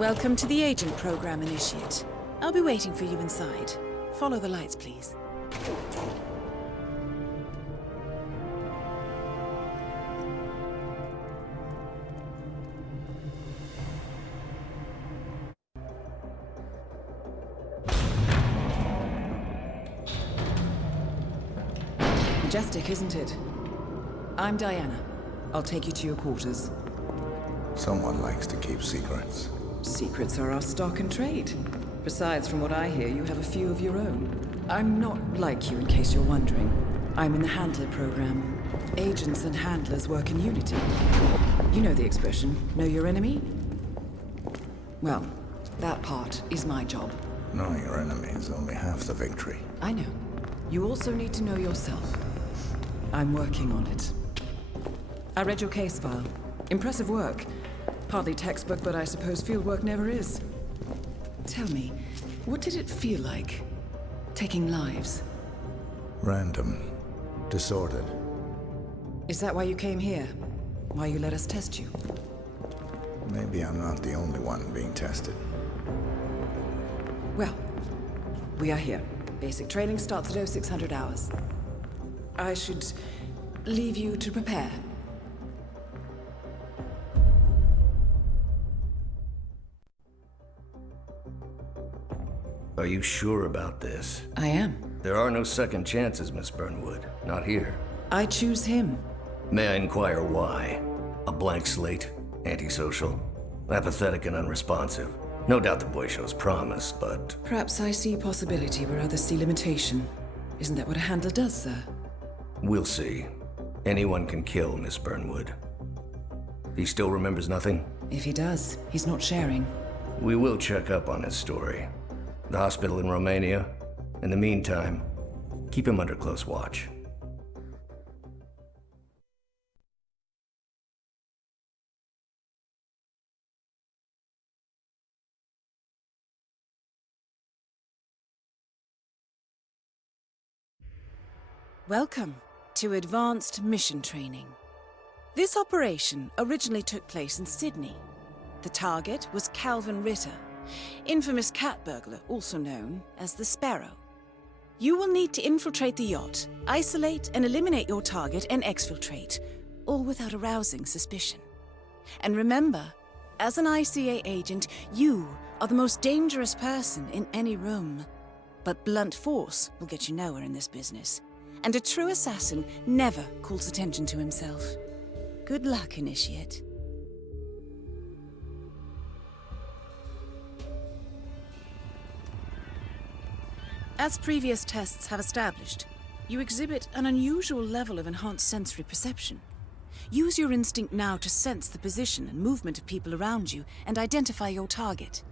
Welcome to the Agent Program, Initiate. I'll be waiting for you inside. Follow the lights, please. Majestic, isn't it? I'm Diana. I'll take you to your quarters. Someone likes to keep secrets. Secrets are our stock and trade. Besides, from what I hear, you have a few of your own. I'm not like you, in case you're wondering. I'm in the Handler program. Agents and handlers work in unity. You know the expression, know your enemy? Well, that part is my job. Knowing your enemy is only half the victory. I know. You also need to know yourself. I'm working on it. I read your case file. Impressive work. Partly textbook, but I suppose fieldwork never is. Tell me, what did it feel like, taking lives? Random. Disordered. Is that why you came here? Why you let us test you? Maybe I'm not the only one being tested. Well, we are here. Basic training starts at 0600 hours. I should leave you to prepare. Are you sure about this? I am. There are no second chances, Miss Burnwood. Not here. I choose him. May I inquire why? A blank slate? Antisocial? Apathetic and unresponsive? No doubt the boy shows promise, but... Perhaps I see possibility where others see limitation. Isn't that what a handler does, sir? We'll see. Anyone can kill Miss Burnwood. He still remembers nothing? If he does, he's not sharing. We will check up on his story. The hospital in Romania. In the meantime, keep him under close watch. Welcome to Advanced Mission Training. This operation originally took place in Sydney. The target was Calvin Ritter, infamous cat burglar, also known as the Sparrow. You will need to infiltrate the yacht, isolate and eliminate your target, and exfiltrate, all without arousing suspicion. And remember, as an ICA agent, you are the most dangerous person in any room. But blunt force will get you nowhere in this business. And a true assassin never calls attention to himself. Good luck, Initiate. As previous tests have established, you exhibit an unusual level of enhanced sensory perception. Use your instinct now to sense the position and movement of people around you and identify your target.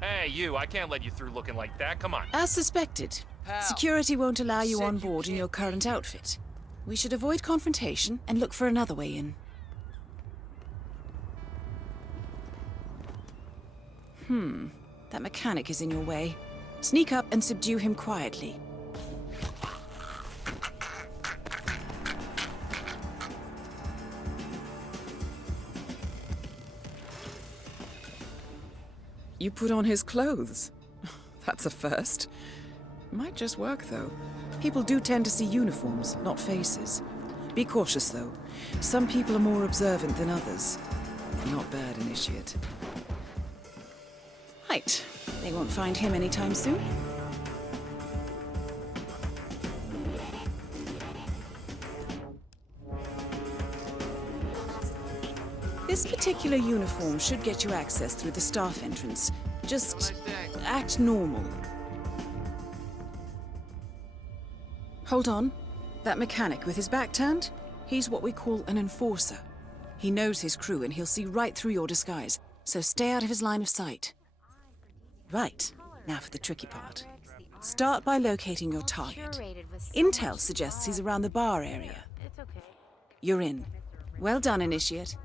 Hey, you, I can't let you through looking like that. Come on. As suspected, security won't allow you on board in your current outfit. We should avoid confrontation and look for another way in. That mechanic is in your way. Sneak up and subdue him quietly. You put on his clothes. That's a first. Might just work, though. People do tend to see uniforms, not faces. Be cautious, though. Some people are more observant than others. Not bad, Initiate. Right. They won't find him anytime soon. This particular uniform should get you access through the staff entrance. Just act normal. Hold on. That mechanic with his back turned? He's what we call an enforcer. He knows his crew and he'll see right through your disguise, so stay out of his line of sight. Right, now for the tricky part. Start by locating your target. Intel suggests he's around the bar area. You're in. Well done, Initiate.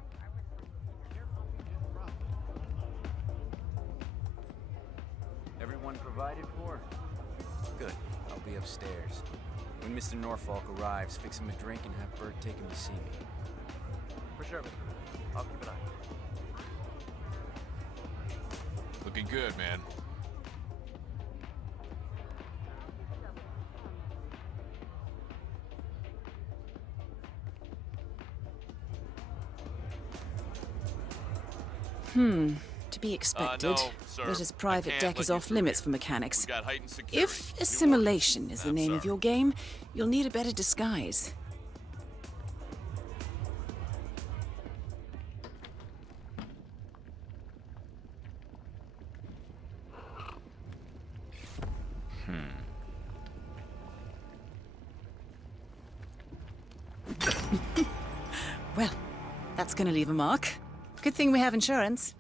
Everyone provided for? Good. I'll be upstairs. When Mr. Norfolk arrives, fix him a drink and have Bert take him to see me. For sure, I'll keep an eye. Looking good, man. To be expected. No, sir. Ritter's I private can't deck let is you off through limits here. for mechanics. We got heightened security. If New assimilation orders. is the I'm name of sorry. your game, you'll need a better disguise. Well, that's gonna leave a mark. Good thing we have insurance.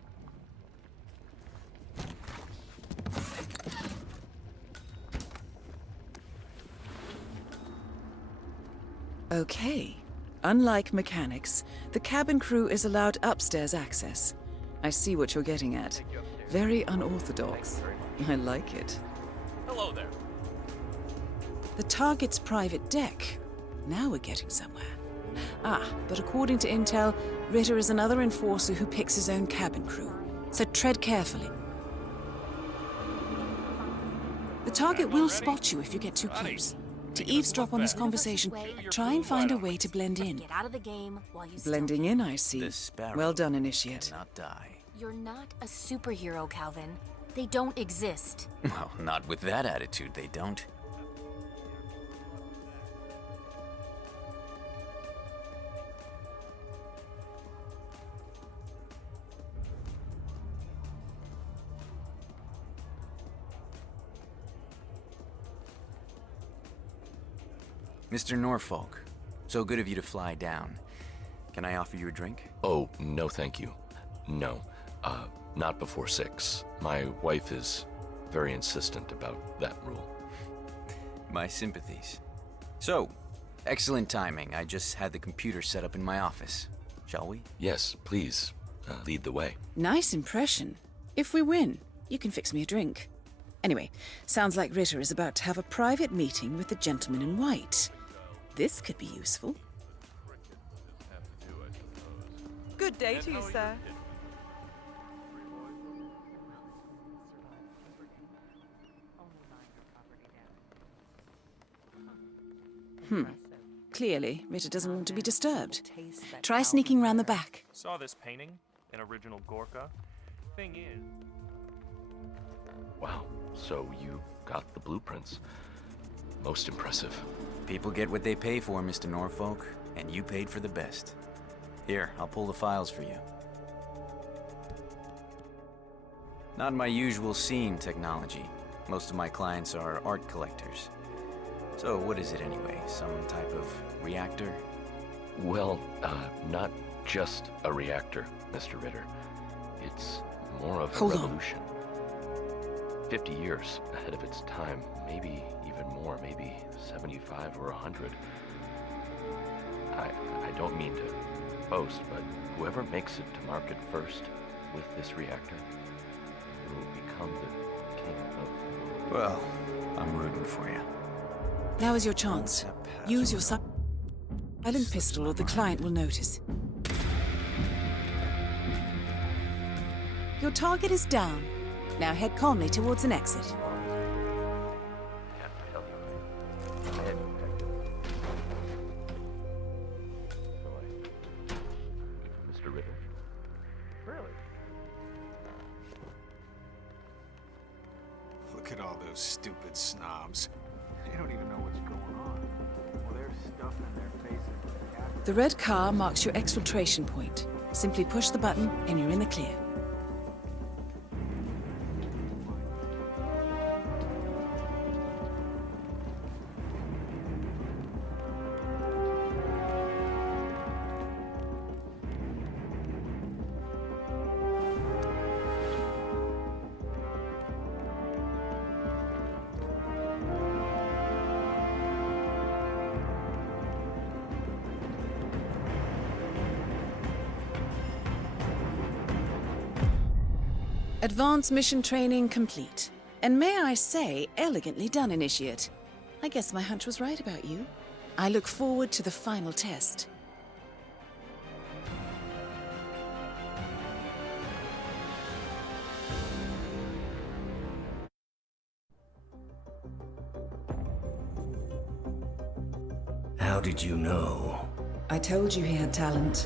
Okay. Unlike mechanics, the cabin crew is allowed upstairs access. I see what you're getting at. Very unorthodox. I like it. Hello there. The target's private deck. Now we're getting somewhere. Ah, but according to intel, Ritter is another enforcer who picks his own cabin crew. So tread carefully. The target will spot you if you get too close. To eavesdrop on this conversation, try and find a way to blend in. Get out of the game while you still Blending can. in, I see. The sparrow Well done, Initiate. Not die. You're not a superhero, Calvin. They don't exist. Well, not with that attitude, they don't. Mr. Norfolk, so good of you to fly down. Can I offer you a drink? Oh, no thank you. No. Not before 6. My wife is very insistent about that rule. My sympathies. So, excellent timing. I just had the computer set up in my office. Shall we? Yes, please, lead the way. Nice impression. If we win, you can fix me a drink. Anyway, sounds like Ritter is about to have a private meeting with the gentleman in white. This could be useful. Good day to you, sir. Clearly, Ritter doesn't want to be disturbed. Try sneaking round the back. Saw this painting, an original Gorka. Thing is, Wow, so you got the blueprints. Most impressive. People get what they pay for, Mr. Norfolk, and you paid for the best. Here, I'll pull the files for you. Not my usual scene technology. Most of my clients are art collectors. So what is it anyway? Some type of reactor? Well, not just a reactor, Mr. Ritter. It's more of a Hold on. revolution. 50 years ahead of its time, maybe even more, maybe 75 or 100. I don't mean to boast, but whoever makes it to market first with this reactor will become the king of the world. Well, I'm rooting for you. Now is your chance. Use your silent pistol or the client will notice. Your target is down. Now head calmly towards an exit. Mr. Ritter? really? Look at all those stupid snobs. They don't even know what's going on. Well, they're stuffing their faces with caviar. The red car marks your exfiltration point. Simply push the button and you're in the clear. Advanced mission training complete. And may I say, elegantly done, Initiate. I guess my hunch was right about you. I look forward to the final test. How did you know? I told you he had talent.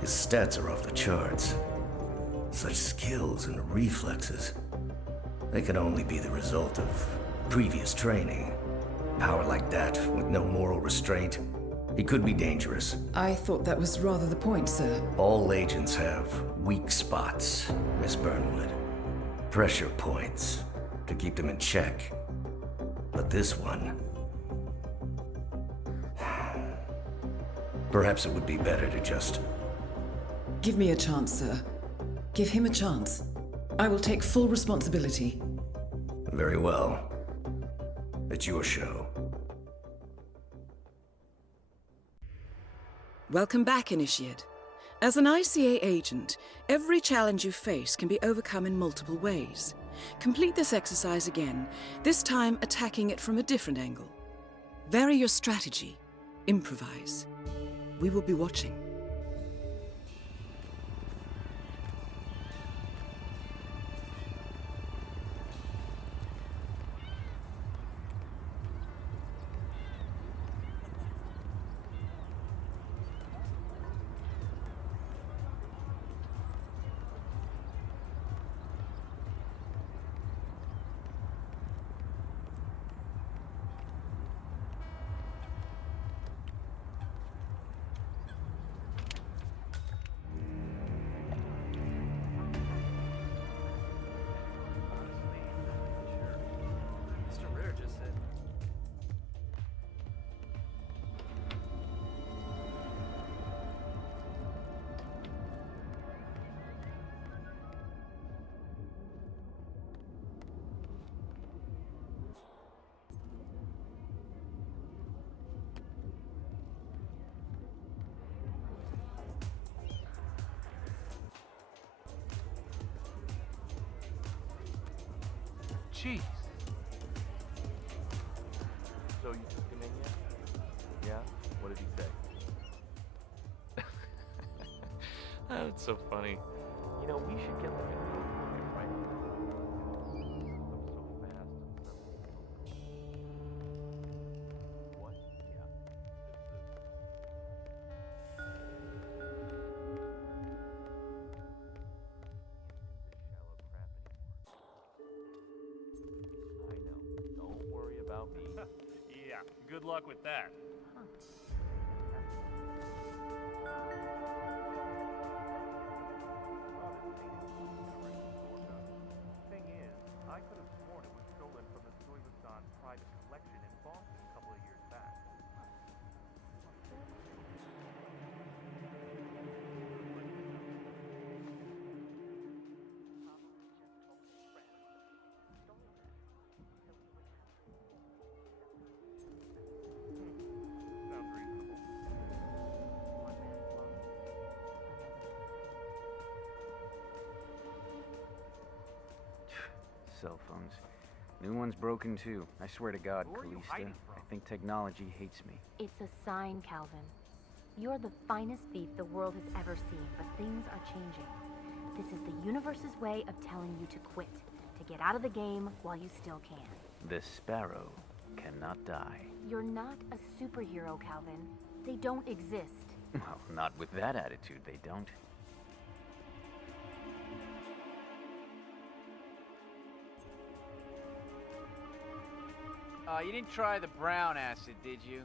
His stats are off the charts. Such skills and reflexes. They can only be the result of previous training. Power like that, with no moral restraint, he could be dangerous. I thought that was rather the point, sir. All agents have weak spots, Miss Burnwood. Pressure points to keep them in check. But this one... Perhaps it would be better to just... Give me a chance, sir. Give him a chance. I will take full responsibility. Very well. It's your show. Welcome back, Initiate. As an ICA agent, every challenge you face can be overcome in multiple ways. Complete this exercise again, this time attacking it from a different angle. Vary your strategy. Improvise. We will be watching. Mr. Ritter just said. Jeez. So you took him in yet? Yeah? What did he say? That's so funny. You know, we should get them in real quick, right? Up so fast and so. What? Yeah. I know. Don't worry about me. Yeah, good luck with that. Thing is, I could have sworn it was stolen from the Stuyvesant private collection in Boston a couple of years back. Sounds reasonable. Cell phones. New one's broken too. I swear to God, Who are you Calista, hiding from? I think technology hates me. It's a sign, Calvin. You're the finest thief the world has ever seen, but things are changing. This is the universe's way of telling you to quit, to get out of the game while you still can. The sparrow cannot die. You're not a superhero, Calvin. They don't exist. Well, not with that attitude, they don't. You didn't try the brown acid, did you?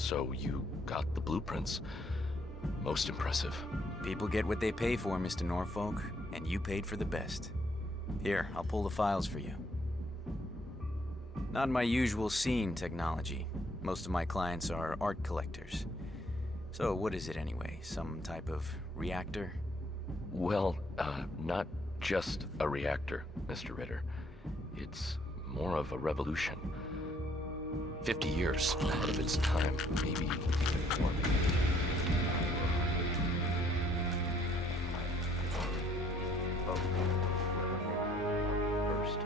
So you got the blueprints. Most impressive. People get what they pay for, Mr. Norfolk, and you paid for the best. Here, I'll pull the files for you. Not my usual scene technology. Most of my clients are art collectors. So what is it anyway? Some type of reactor? Well, not just a reactor, Mr. Ritter. It's more of a revolution. 50 years ahead of its time, maybe even more. First,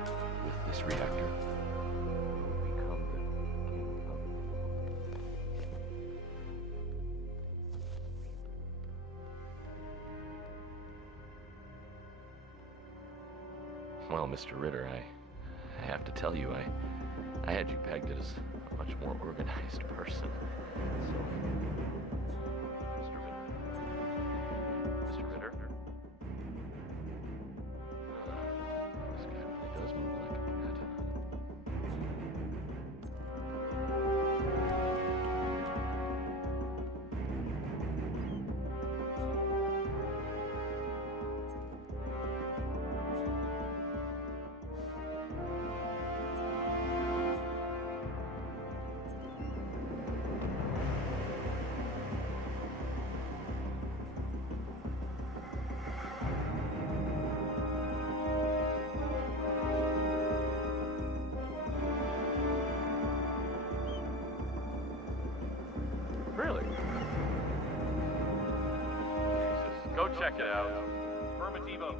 with this reactor, will become the king of the world. Well, Mr. Ritter, I have to tell you, I had you pegged as a much more organized person. So, Mr. Ritter. This guy really does move like a cat. Really? Jesus. Go check it out. Affirmativo.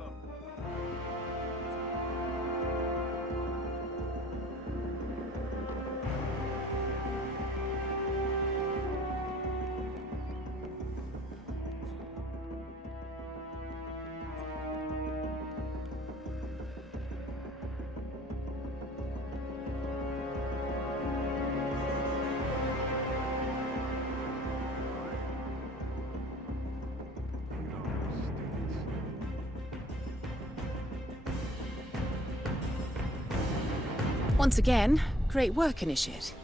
Once again, great work, Initiate.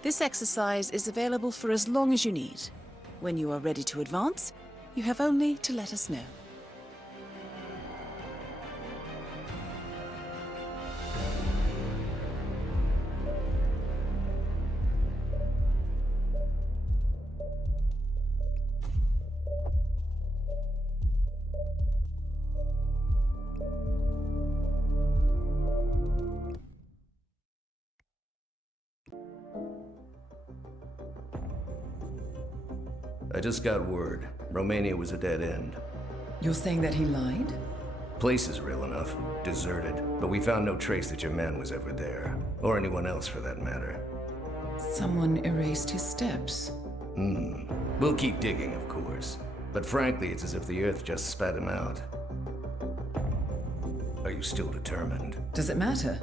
This exercise is available for as long as you need. When you are ready to advance, you have only to let us know. I just got word. Romania was a dead end. You're saying that he lied? Place is real enough. Deserted. But we found no trace that your man was ever there. Or anyone else for that matter. Someone erased his steps. We'll keep digging, of course. But frankly, it's as if the Earth just spat him out. Are you still determined? Does it matter?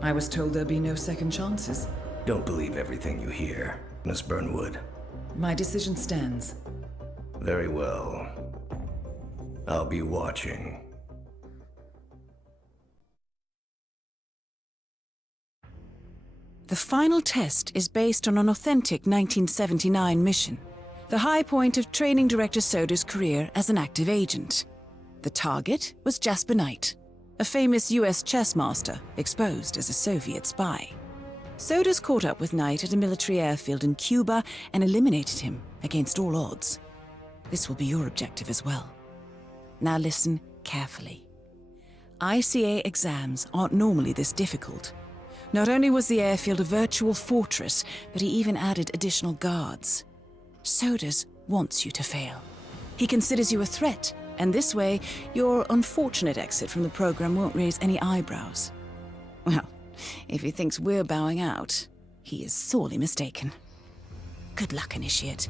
I was told there'd be no second chances. Don't believe everything you hear, Miss Burnwood. My decision stands. Very well. I'll be watching. The final test is based on an authentic 1979 mission, the high point of training director Soda's career as an active agent. The target was Jasper Knight, a famous US chess master exposed as a Soviet spy. Soda's caught up with Knight at a military airfield in Cuba and eliminated him against all odds. This will be your objective as well. Now listen carefully. ICA exams aren't normally this difficult. Not only was the airfield a virtual fortress, but he even added additional guards. Sodas wants you to fail. He considers you a threat, and this way, your unfortunate exit from the program won't raise any eyebrows. Well, if he thinks we're bowing out, he is sorely mistaken. Good luck, Initiate.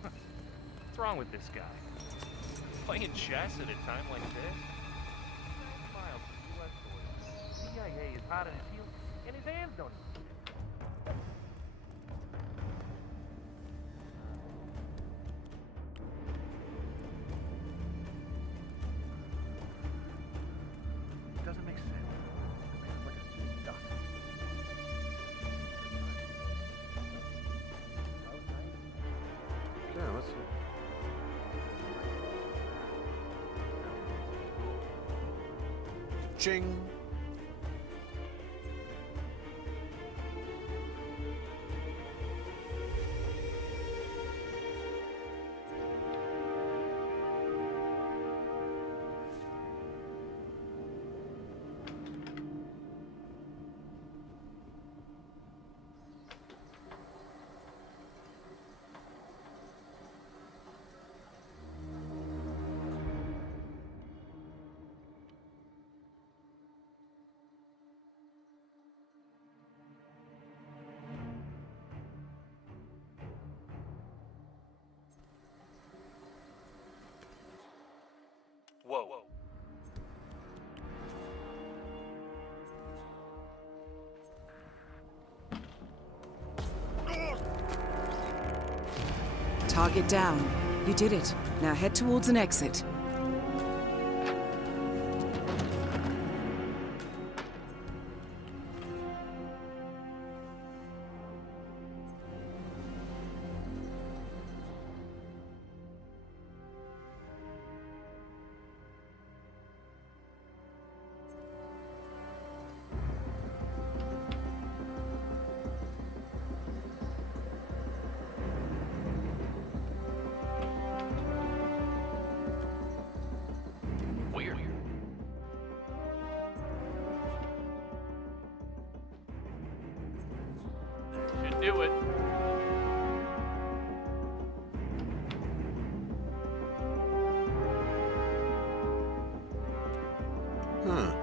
What's wrong with this guy? Playing chess at a time like this? Miles from US soil. CIA is hot on his heels, and his hands don't. Ching. Whoa. Target down. You did it. Now head towards an exit. Weird. Should do it. Huh.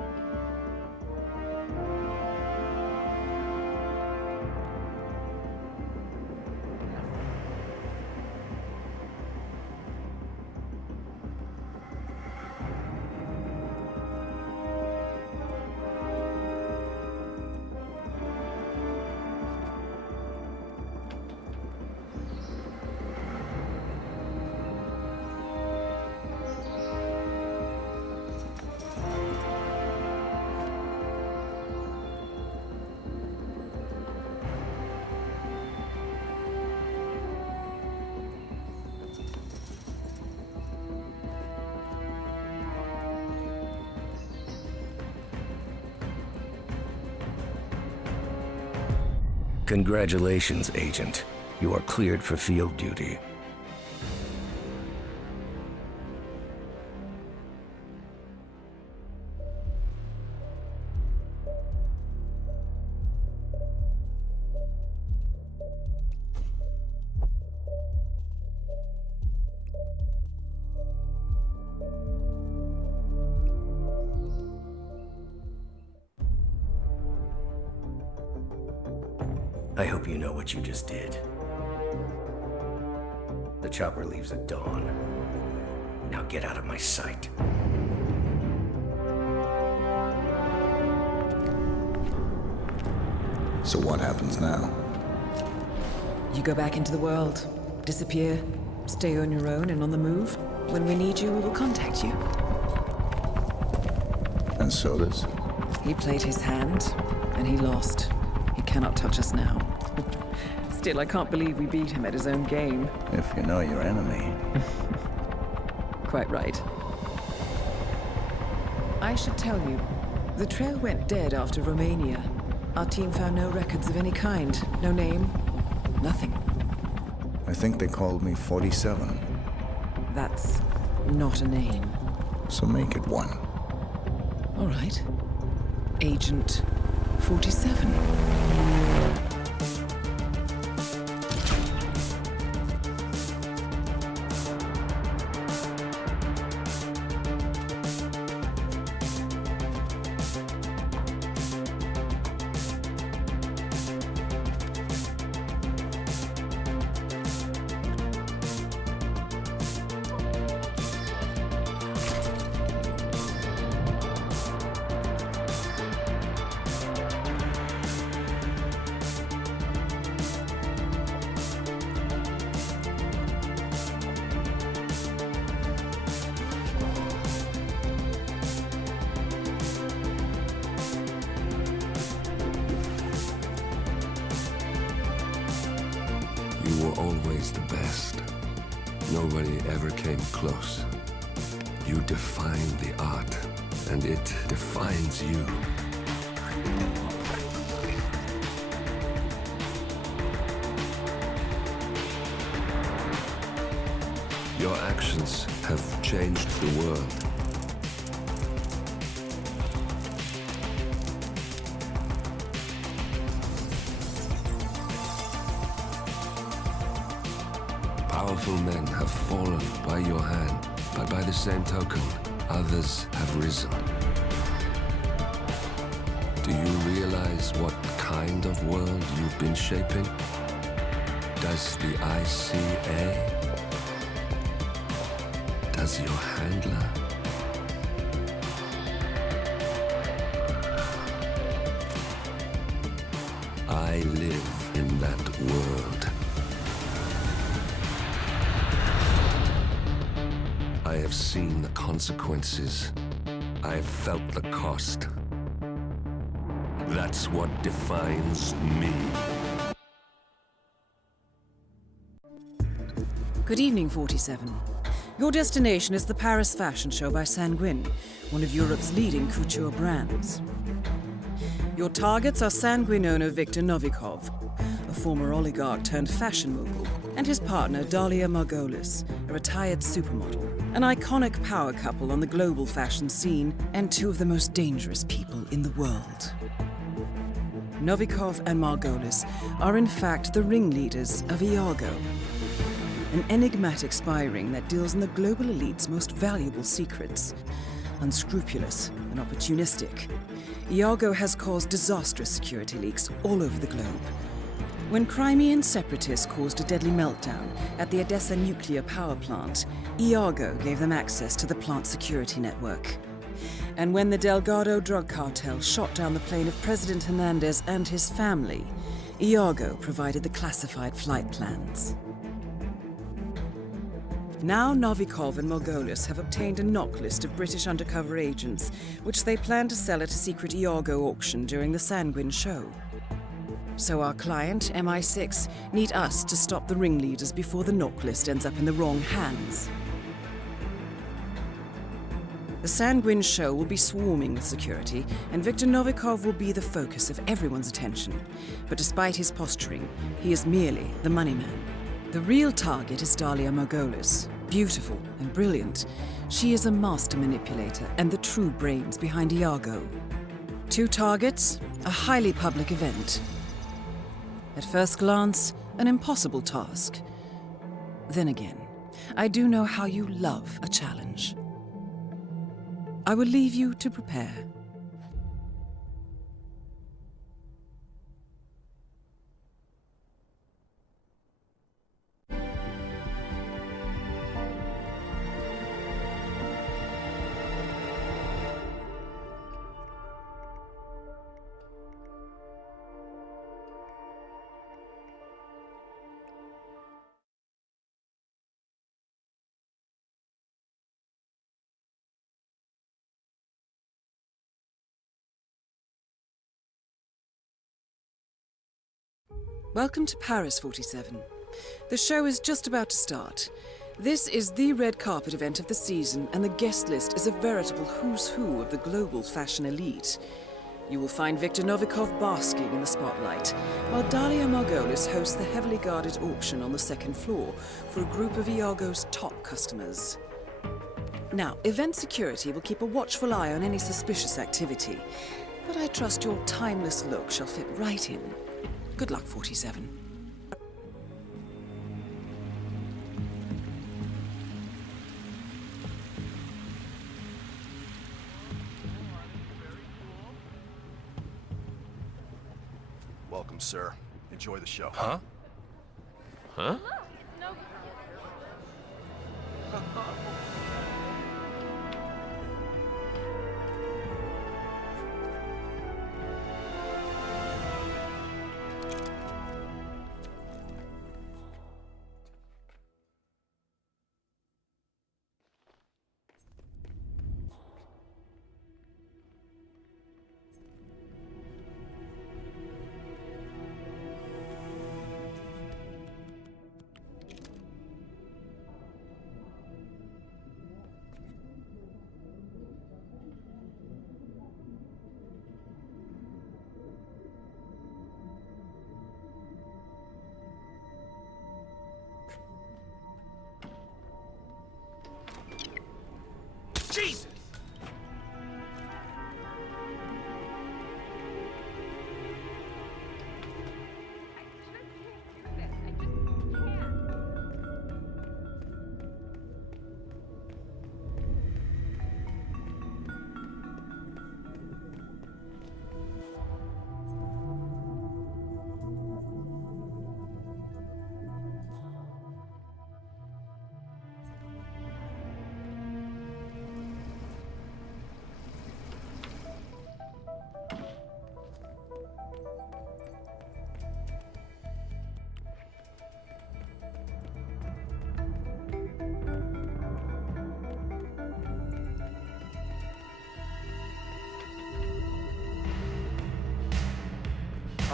Congratulations, Agent. You are cleared for field duty. I hope you know what you just did. The chopper leaves at dawn. Now get out of my sight. So what happens now? You go back into the world, disappear, stay on your own and on the move. When we need you, we will contact you. And so does? He played his hand, and he lost. He cannot touch us now. Still, I can't believe we beat him at his own game. If you know your enemy. Quite right. I should tell you, the trail went dead after Romania. Our team found no records of any kind. No name, nothing. I think they called me 47. That's not a name. So make it one. All right. Agent 47. You were always the best. Nobody ever came close. You defined the art and it defines you. Your actions have changed the world. Powerful men have fallen by your hand, but by the same token, others have risen. Do you realize what kind of world you've been shaping? Does the ICA? Does your handler? I live in that world. I have seen the consequences. I have felt the cost. That's what defines me. Good evening, 47. Your destination is the Paris Fashion Show by Sanguine, one of Europe's leading couture brands. Your targets are Sanguine owner Viktor Novikov, a former oligarch turned fashion mogul, and his partner Dalia Margolis, a retired supermodel, an iconic power couple on the global fashion scene, and two of the most dangerous people in the world. Novikov and Margolis are in fact the ringleaders of Iago, an enigmatic spy ring that deals in the global elite's most valuable secrets. Unscrupulous and opportunistic, Iago has caused disastrous security leaks all over the globe. When Crimean separatists caused a deadly meltdown at the Odessa nuclear power plant, Iago gave them access to the plant's security network. And when the Delgado drug cartel shot down the plane of President Hernandez and his family, Iago provided the classified flight plans. Now Novikov and Margolis have obtained a knock list of British undercover agents, which they plan to sell at a secret Iago auction during the Sanguine show. So our client, MI6, need us to stop the ringleaders before the knock list ends up in the wrong hands. The Sanguine show will be swarming with security, and Viktor Novikov will be the focus of everyone's attention. But despite his posturing, he is merely the money man. The real target is Dalia Margolis. Beautiful and brilliant, she is a master manipulator and the true brains behind Iago. Two targets, a highly public event. At first glance, an impossible task. Then again, I do know how you love a challenge. I will leave you to prepare. Welcome to Paris, 47. The show is just about to start. This is the red carpet event of the season, and the guest list is a veritable who's who of the global fashion elite. You will find Viktor Novikov basking in the spotlight, while Dalia Margolis hosts the heavily guarded auction on the second floor for a group of Iago's top customers. Now, event security will keep a watchful eye on any suspicious activity, but I trust your timeless look shall fit right in. Good luck, 47. Welcome, sir. Enjoy the show. Huh? Huh?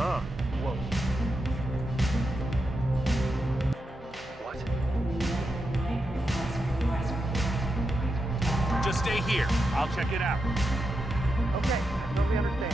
Huh. Whoa. Just stay here. I'll check it out. Okay, I totally understand.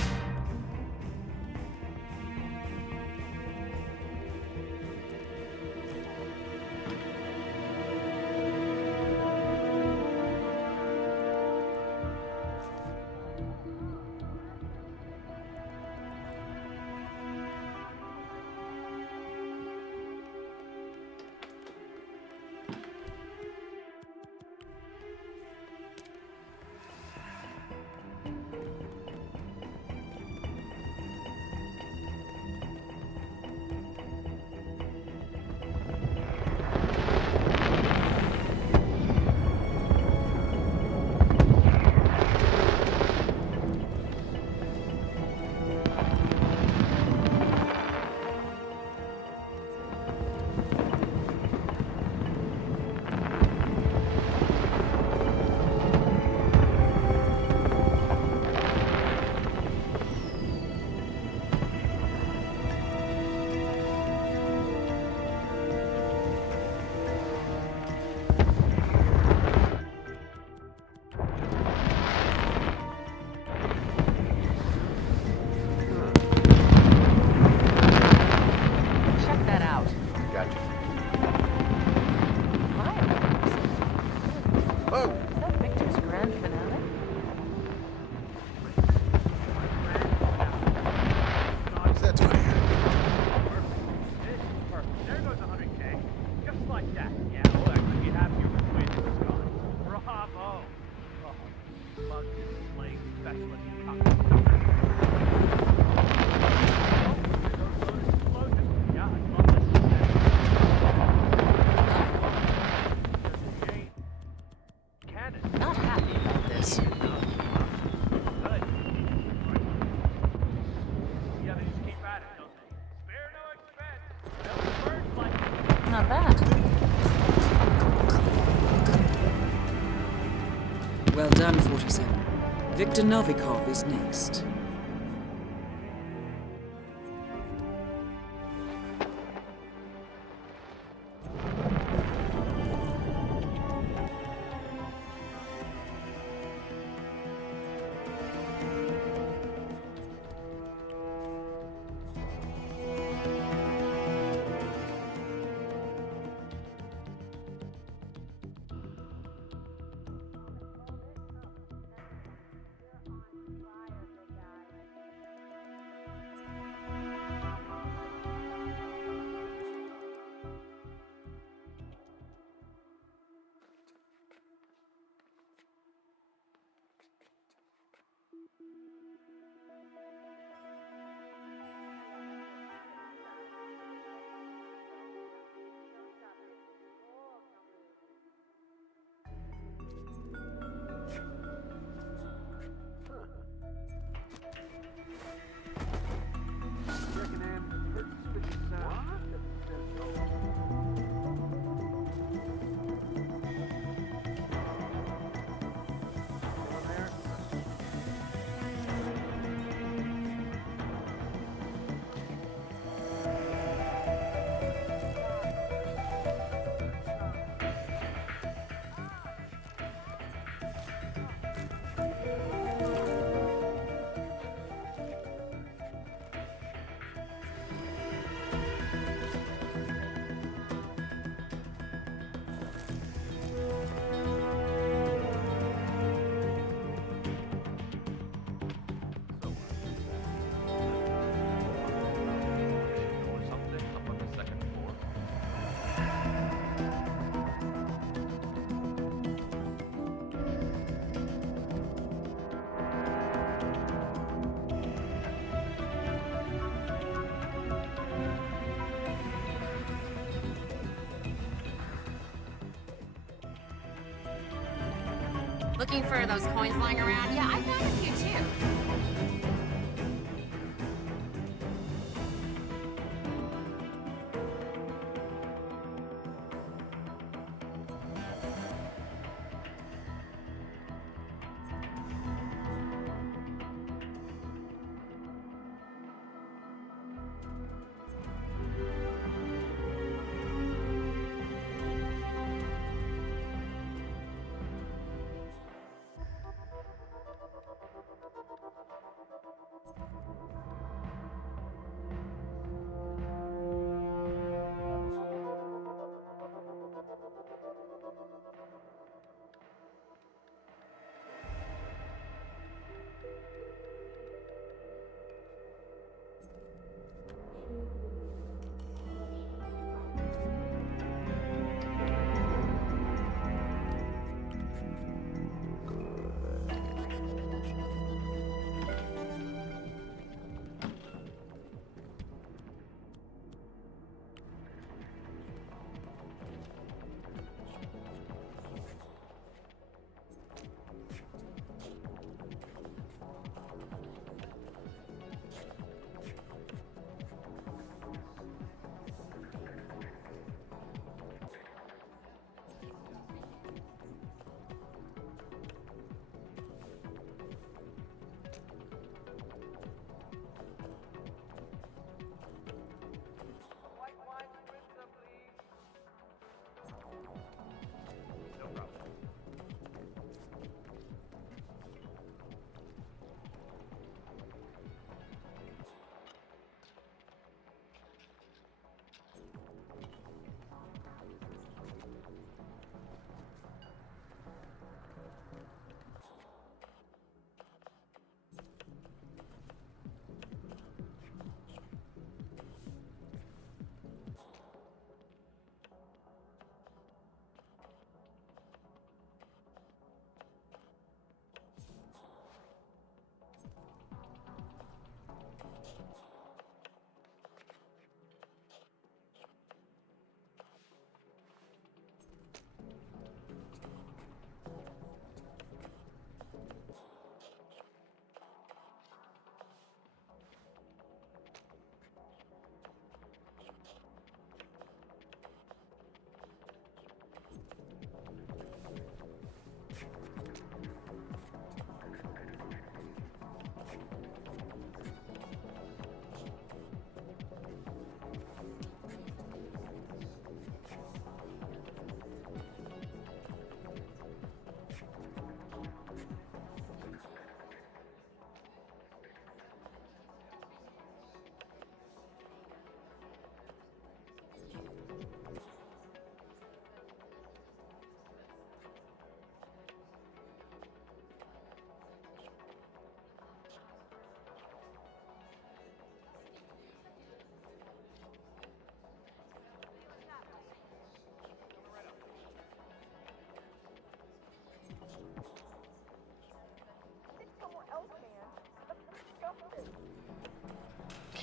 Not bad. Well done, 47. Viktor Novikov is next. Looking for those coins lying around? Yeah, I found a few too.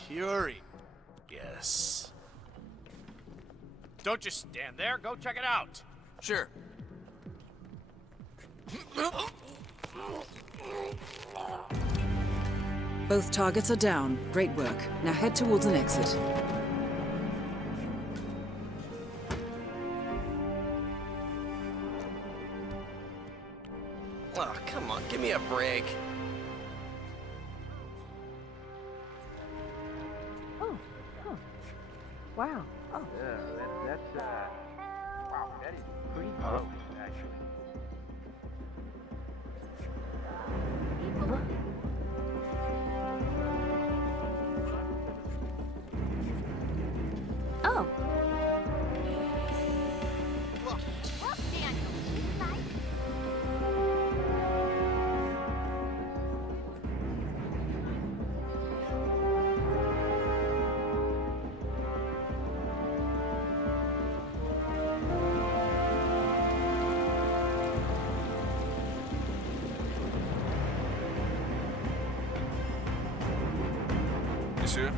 Curie. Yes. Don't just stand there. Go check it out. Sure. Both targets are down. Great work. Now head towards an exit. Oh, come on, give me a break. Oh, huh. Wow. Oh. Yeah, that's wow, that is pretty close, actually. Oh. Monsieur?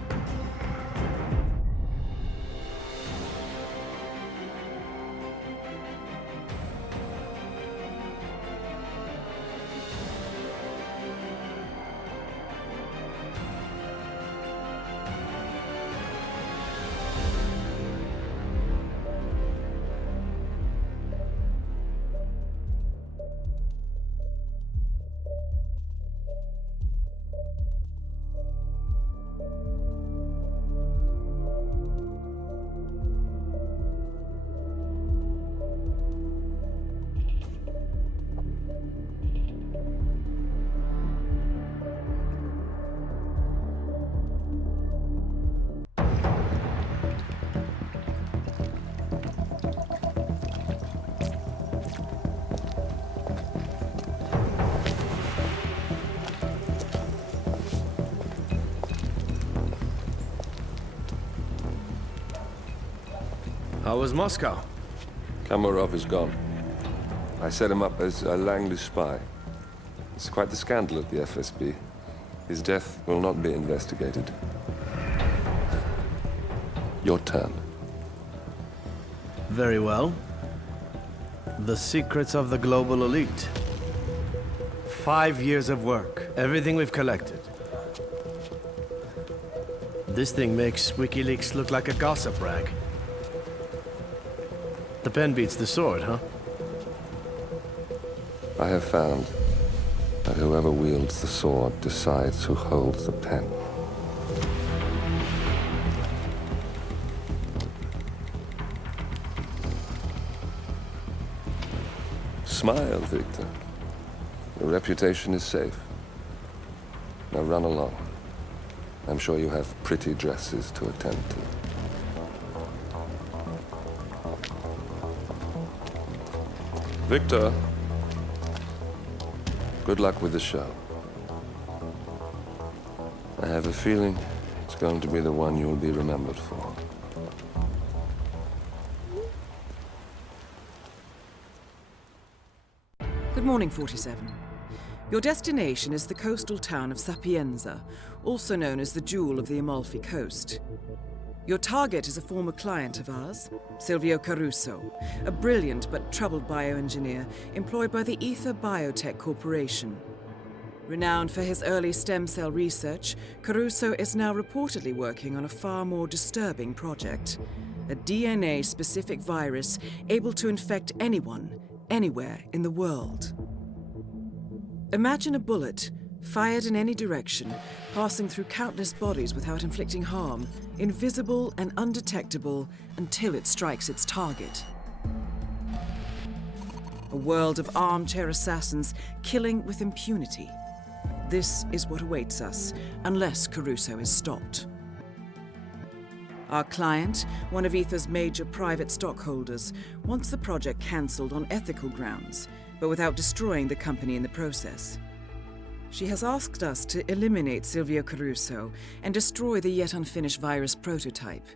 How was Moscow? Kamarov is gone. I set him up as a Langley spy. It's quite the scandal at the FSB. His death will not be investigated. Your turn. Very well. The secrets of the global elite. 5 years of work. Everything we've collected. This thing makes WikiLeaks look like a gossip rag. The pen beats the sword, huh? I have found that whoever wields the sword decides who holds the pen. Smile, Victor. Your reputation is safe. Now run along. I'm sure you have pretty dresses to attend to. Victor, good luck with the show. I have a feeling it's going to be the one you'll be remembered for. Good morning, 47. Your destination is the coastal town of Sapienza, also known as the Jewel of the Amalfi Coast. Your target is a former client of ours, Silvio Caruso, a brilliant but troubled bioengineer employed by the Ether Biotech Corporation. Renowned for his early stem cell research, Caruso is now reportedly working on a far more disturbing project, a DNA-specific virus able to infect anyone, anywhere in the world. Imagine a bullet, fired in any direction, passing through countless bodies without inflicting harm, invisible and undetectable until it strikes its target. A world of armchair assassins killing with impunity. This is what awaits us, unless Caruso is stopped. Our client, one of Ether's major private stockholders, wants the project cancelled on ethical grounds, but without destroying the company in the process. She has asked us to eliminate Silvio Caruso and destroy the yet unfinished virus prototype.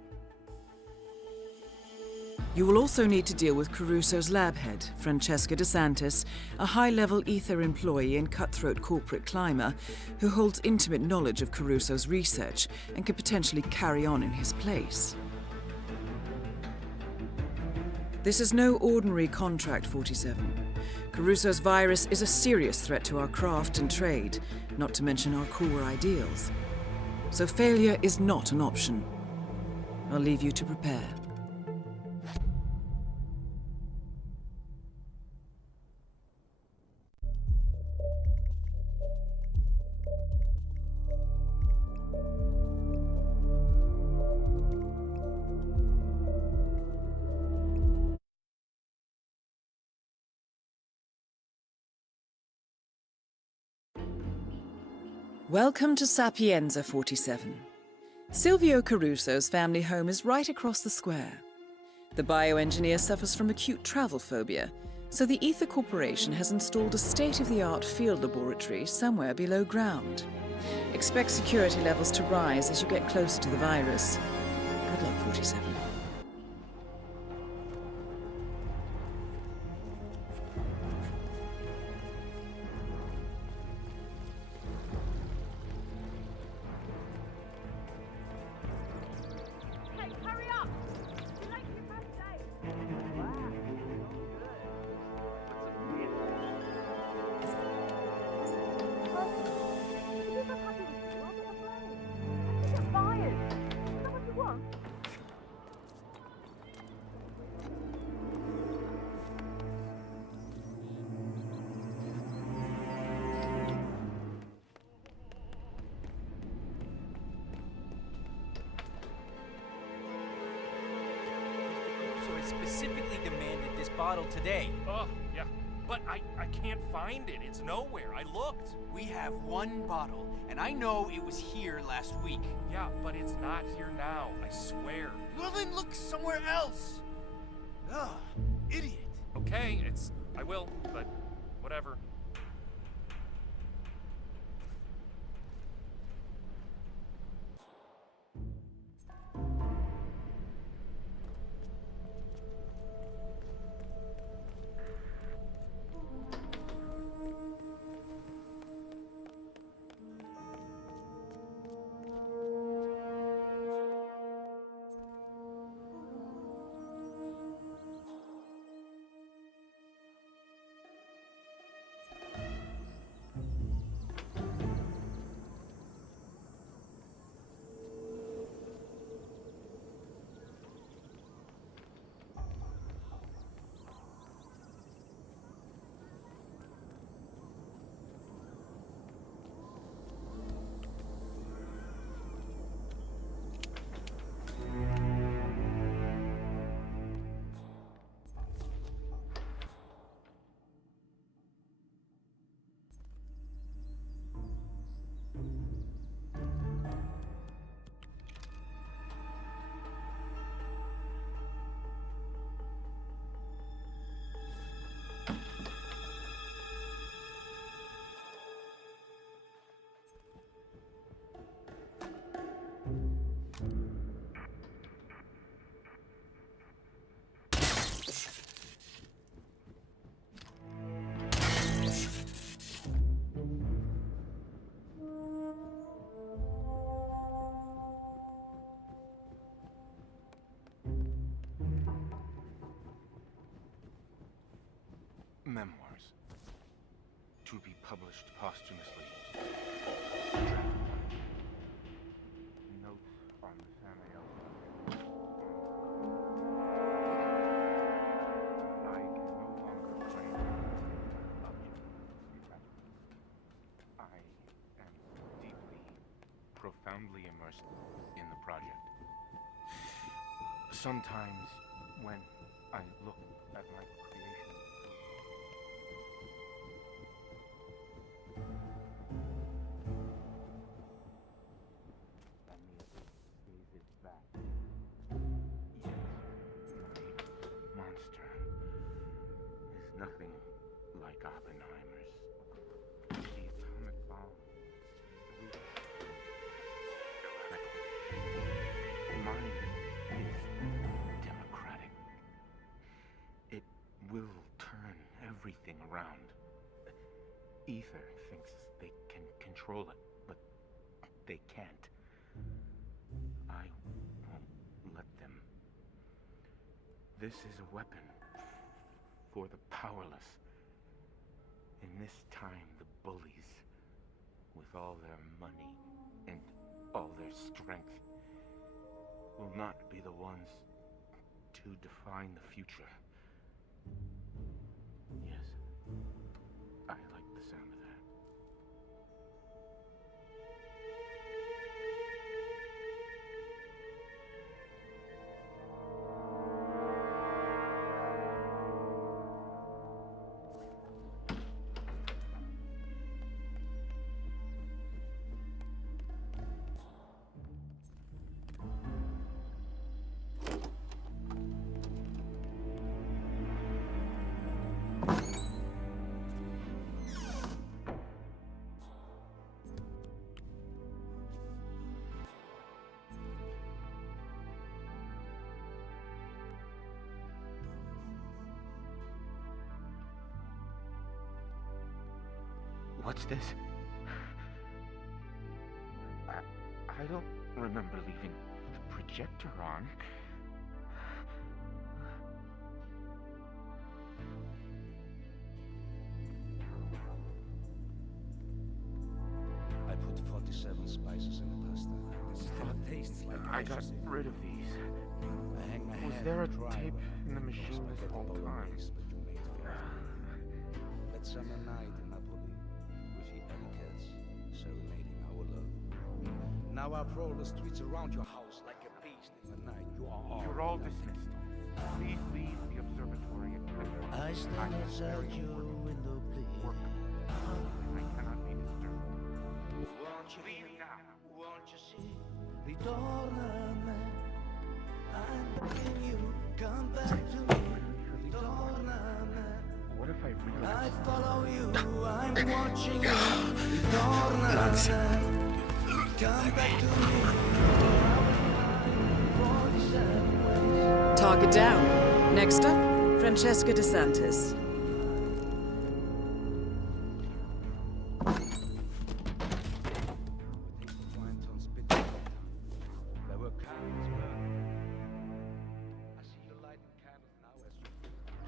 You will also need to deal with Caruso's lab head, Francesca DeSantis, a high-level Ether employee and cutthroat corporate climber who holds intimate knowledge of Caruso's research and could potentially carry on in his place. This is no ordinary contract, 47. Caruso's virus is a serious threat to our craft and trade, not to mention our core ideals. So failure is not an option. I'll leave you to prepare. Welcome to Sapienza 47. Silvio Caruso's family home is right across the square. The bioengineer suffers from acute travel phobia, so the Ether Corporation has installed a state-of-the-art field laboratory somewhere below ground. Expect security levels to rise as you get closer to the virus. Good luck, 47. Specifically demanded this bottle today. Oh, yeah. But I can't find it. It's nowhere. I looked. We have one bottle, and I know it was here last week. Yeah, but it's not here now. I swear. Well, then look somewhere else. Ugh, idiot. Okay, I will, but whatever. Memoirs. To be published posthumously. Note on the family album. I can no longer claim object. I am deeply, profoundly immersed in the project. Sometimes, when I look at my creation, nothing like Oppenheimer's. The atomic bomb. Mine is democratic. Ether thinks they can control it, but they can't. I won't let them. This is a weapon for the powerless. In this time, the bullies, with all their money and all their strength, will not be the ones to define the future. Yes, I like the sound of that. What's this? I don't remember leaving the projector on. I put 47 spices in the pasta. This still tastes like I got rid of these. I hang my Was head there a and cry tape when in the I machine lost this my whole spaghetti time? bolognese, but you made it fair. That summer night in Napoli, with the etiquettes serenading our love. Now I prowl the streets around your house like a beast in the night. You're all dismissed. Please leave the observatory at present. I stand outside you in the Work. I cannot be disturbed. Won't you Leave now. Won't you see? Ritorna a me. I'm begging you, come back to me. Ritorna a me. What if I really... I follow you, I'm watching you. Ritorna a me. Come back to me. Target down. Next up, Francesca DeSantis. I see you lighting candles now as you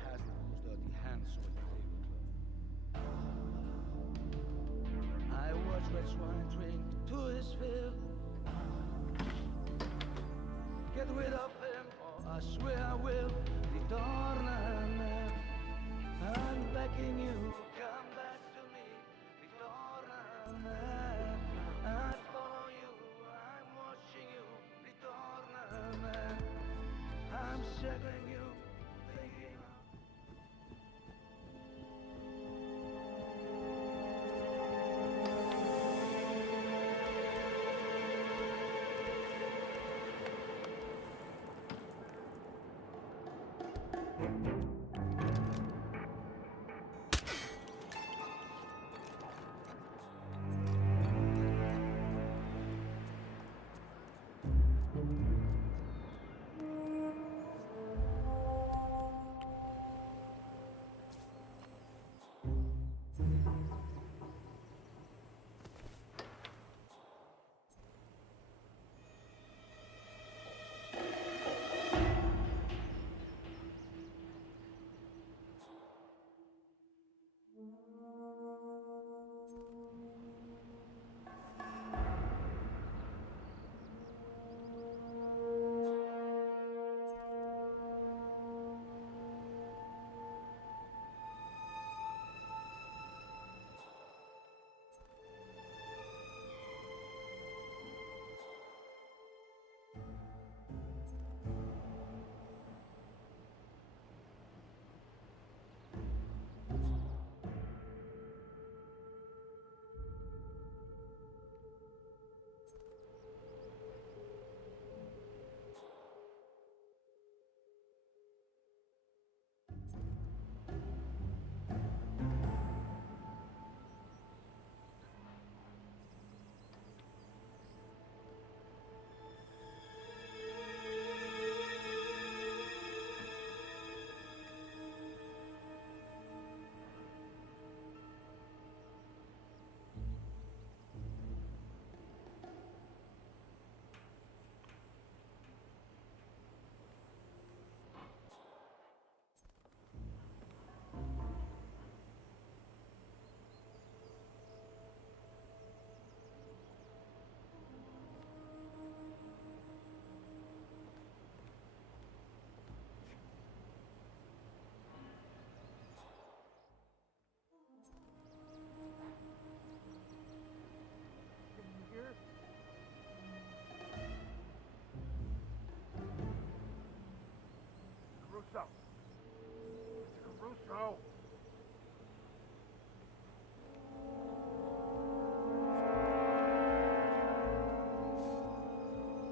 pass those dirty hands over the table. I watch red swine drink to his fill. Get rid of him, or I swear I will. Ritorna a me. I'm begging you, come back to me. Ritorna a me. I follow you, I'm watching you. Ritorna a me. I'm circling you, thinking.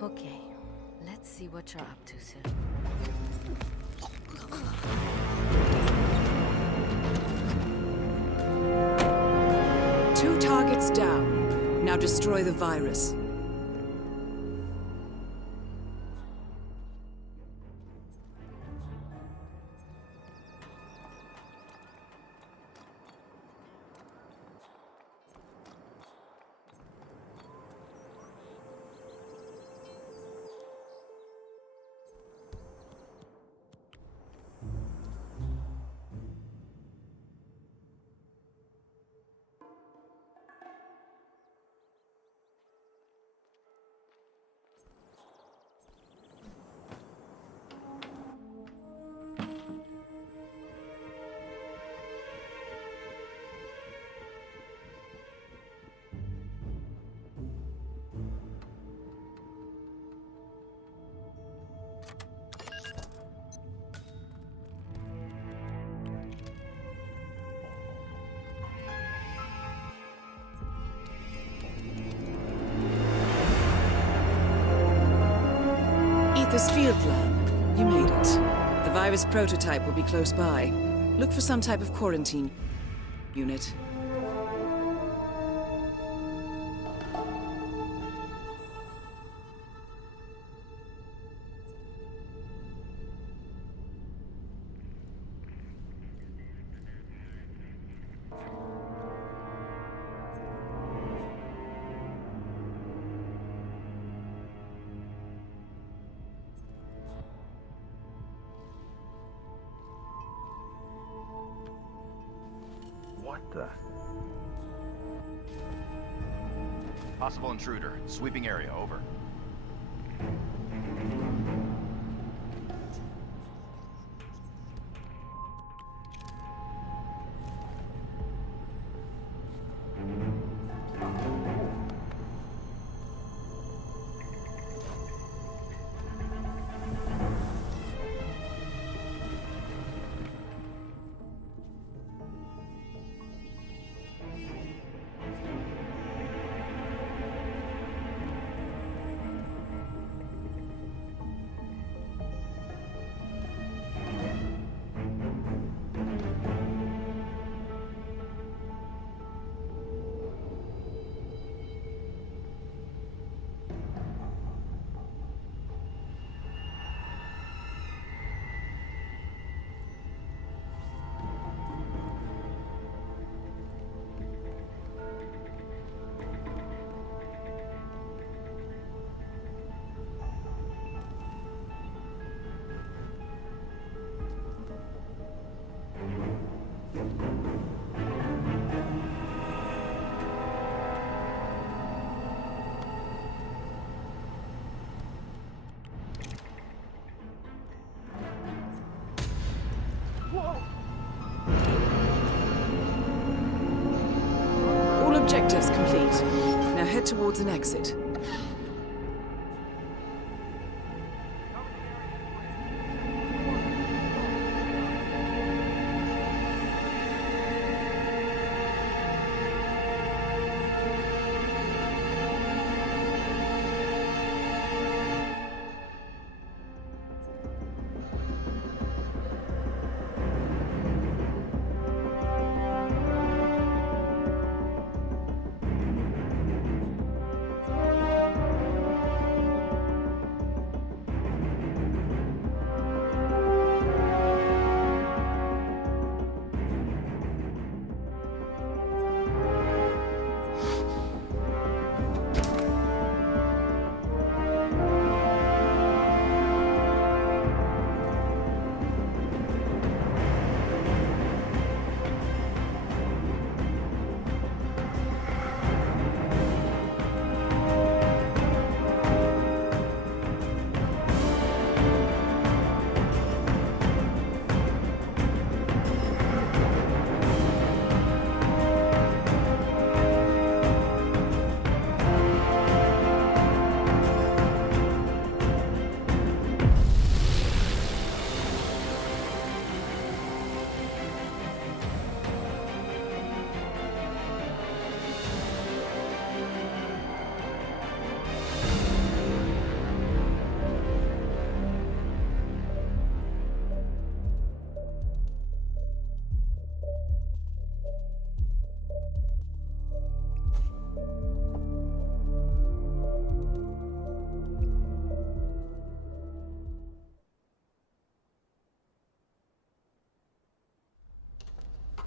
Okay, let's see what you're up to, sir. Two targets down. Now destroy the virus. This field lab. You made it. The virus prototype will be close by. Look for some type of quarantine unit. What the? Possible intruder. Sweeping area. Over. All objectives complete. Now head towards an exit.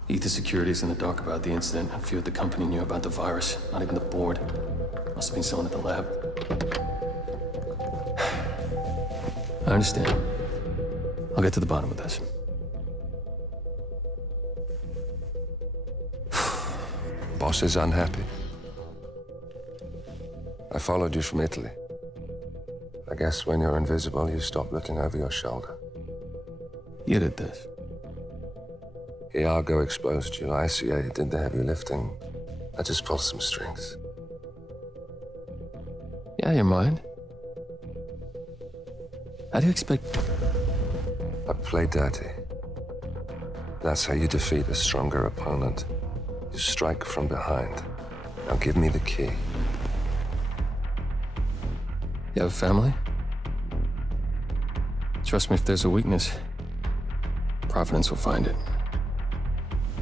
Ether Security's in the dark about the incident. I feared the company knew about the virus. Not even the board. Must have been someone at the lab. I understand. I'll get to the bottom of this. Boss is unhappy. I followed you from Italy. I guess when you're invisible, you stop looking over your shoulder. You did this. Iago exposed you. ICA did the heavy lifting. I just pulled some strings. Yeah, your mind. How do you expect... I play dirty. That's how you defeat a stronger opponent. You strike from behind. Now give me the key. You have a family? Trust me, if there's a weakness, Providence will find it.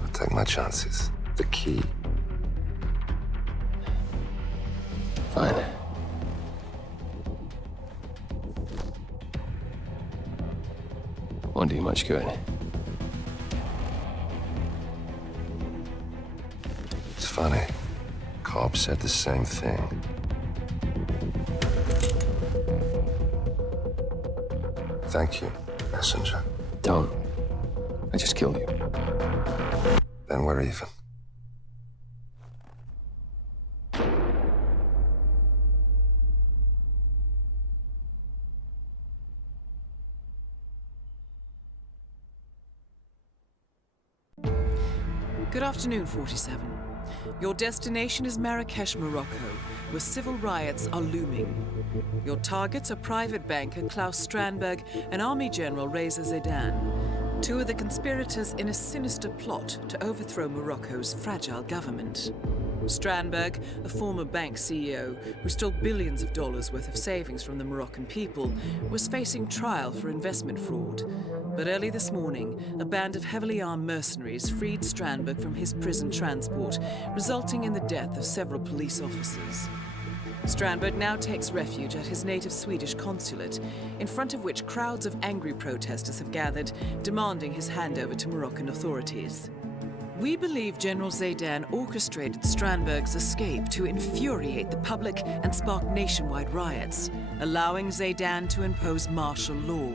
I'll take my chances. The key. Fine. Won't do you much good. It's funny. Cobb said the same thing. Thank you, messenger. Don't. I just killed you. Then we're even. Good afternoon, 47. Your destination is Marrakesh, Morocco, where civil riots are looming. Your targets are private banker Klaus Strandberg and Army General Reza Zaidan, two of the conspirators in a sinister plot to overthrow Morocco's fragile government. Strandberg, a former bank CEO who stole billions of dollars worth of savings from the Moroccan people, was facing trial for investment fraud. But early this morning, a band of heavily armed mercenaries freed Strandberg from his prison transport, resulting in the death of several police officers. Strandberg now takes refuge at his native Swedish consulate, in front of which crowds of angry protesters have gathered, demanding his handover to Moroccan authorities. We believe General Zaidan orchestrated Strandberg's escape to infuriate the public and spark nationwide riots, allowing Zaidan to impose martial law.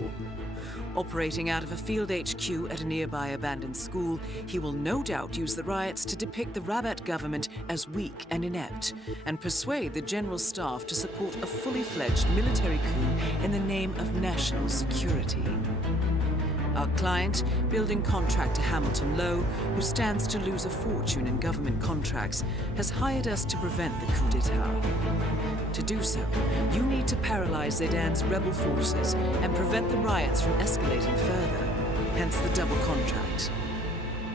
Operating out of a field HQ at a nearby abandoned school, he will no doubt use the riots to depict the Rabat government as weak and inept, and persuade the general staff to support a fully fledged military coup in the name of national security. Our client, building contractor Hamilton Lowe, who stands to lose a fortune in government contracts, has hired us to prevent the coup d'etat. To do so, you need to paralyze Zaidan's rebel forces and prevent the riots from escalating further, hence the double contract.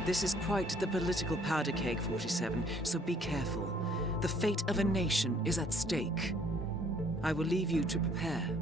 This is quite the political powder keg, 47, so be careful. The fate of a nation is at stake. I will leave you to prepare.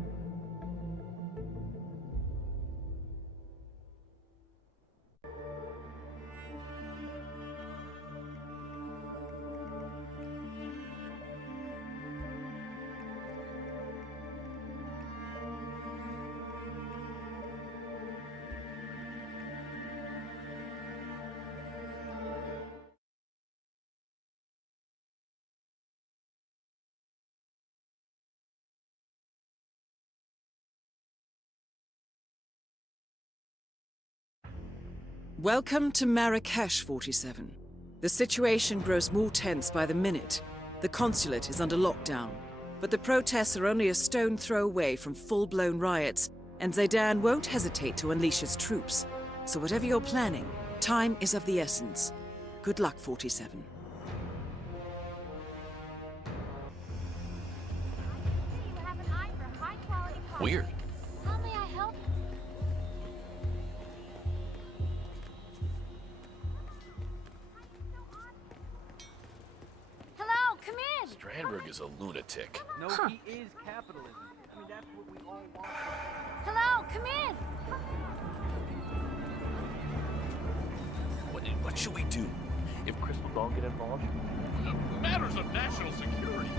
Welcome to Marrakesh, 47. The situation grows more tense by the minute. The consulate is under lockdown, but the protests are only a stone throw away from full-blown riots, and Zaidan won't hesitate to unleash his troops. So whatever you're planning, time is of the essence. Good luck, 47. Weird. How may I help? Hello, come in. Strandberg is a lunatic. No, he is capitalism. I mean, that's what we all want. Hello, come in. What should we do? If Crystal don't get involved? Matters of national security.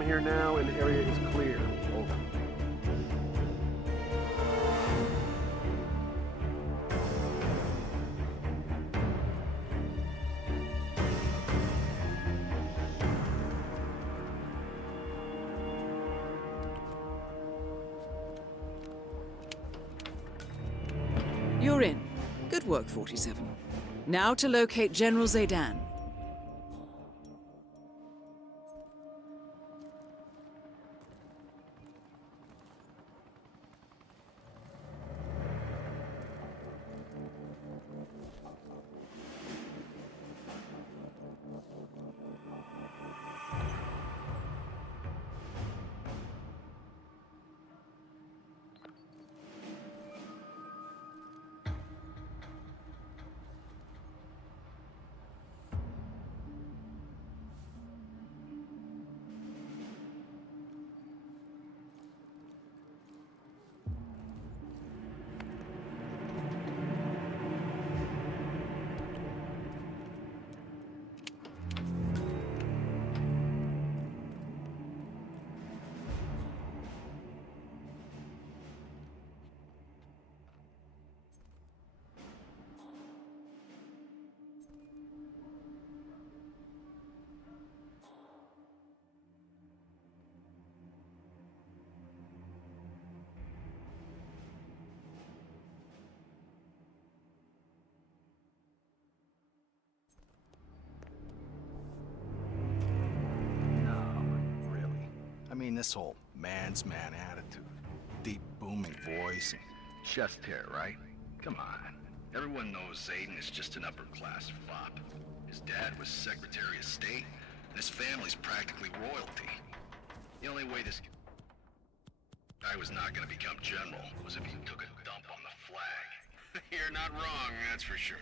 I'm here now and the area is clear. Over. You're in. Good work, 47. Now to locate General Zaydan. I mean, this whole man's man attitude, deep booming voice, and chest hair, right? Come on. Everyone knows Zayden is just an upper-class fop. His dad was Secretary of State, and his family's practically royalty. The only way this guy was not gonna become general was if he took a dump on the flag. You're not wrong, that's for sure.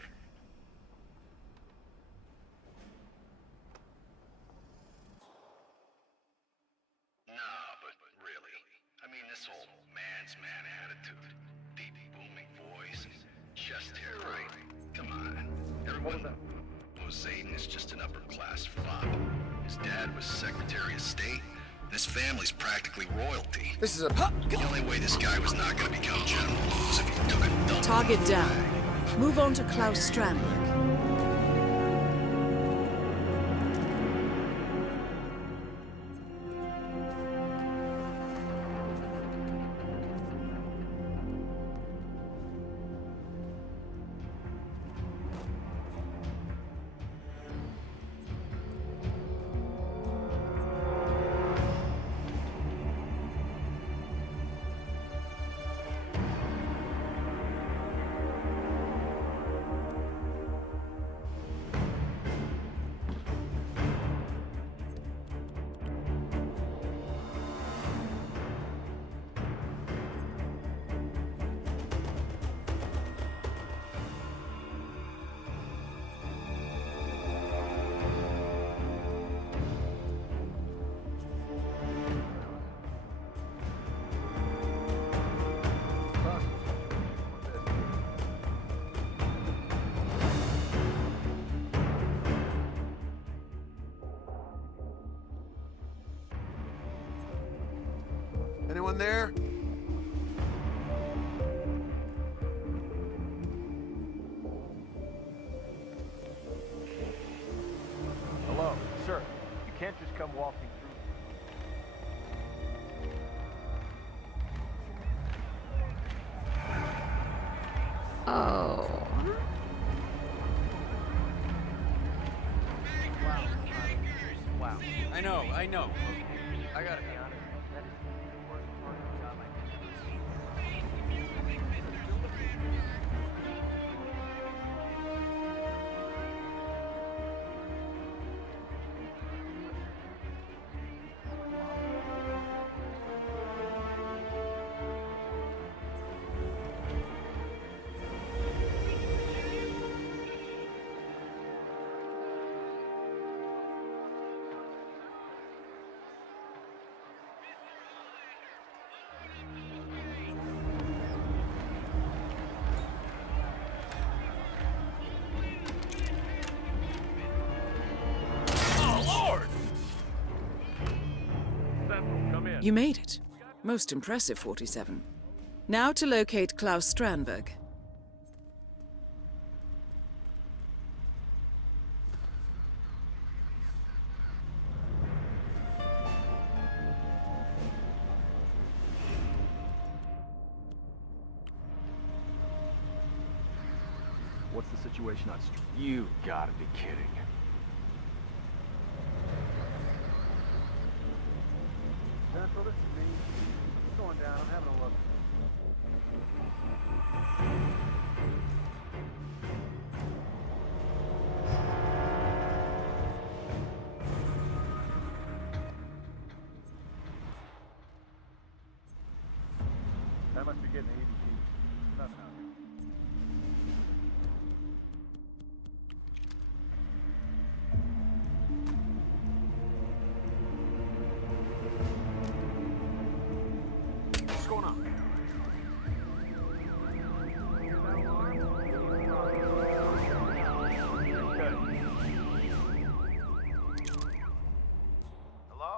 I mean, this whole man's man attitude, deep booming voice, chest hair, right? Come on. Everyone knows Zayden is just an upper-class fop. His dad was Secretary of State, and his family's practically royalty. This is a... The only way this guy was not gonna become general was if he took a dump. Target down. Move on to Klaus Strandberg. Anyone there? Hello, sir. You can't just come walking through. Oh. Wow. I know. I gotta be honest, that is the worst part of the job I've ever seen. You made it. Most impressive, 47. Now to locate Klaus Strandberg. What's the situation on street? You gotta be kidding. Central, this is me. What's going down? I'm having a look. I must be getting ADD. Nothing out here. What's going on? Hello?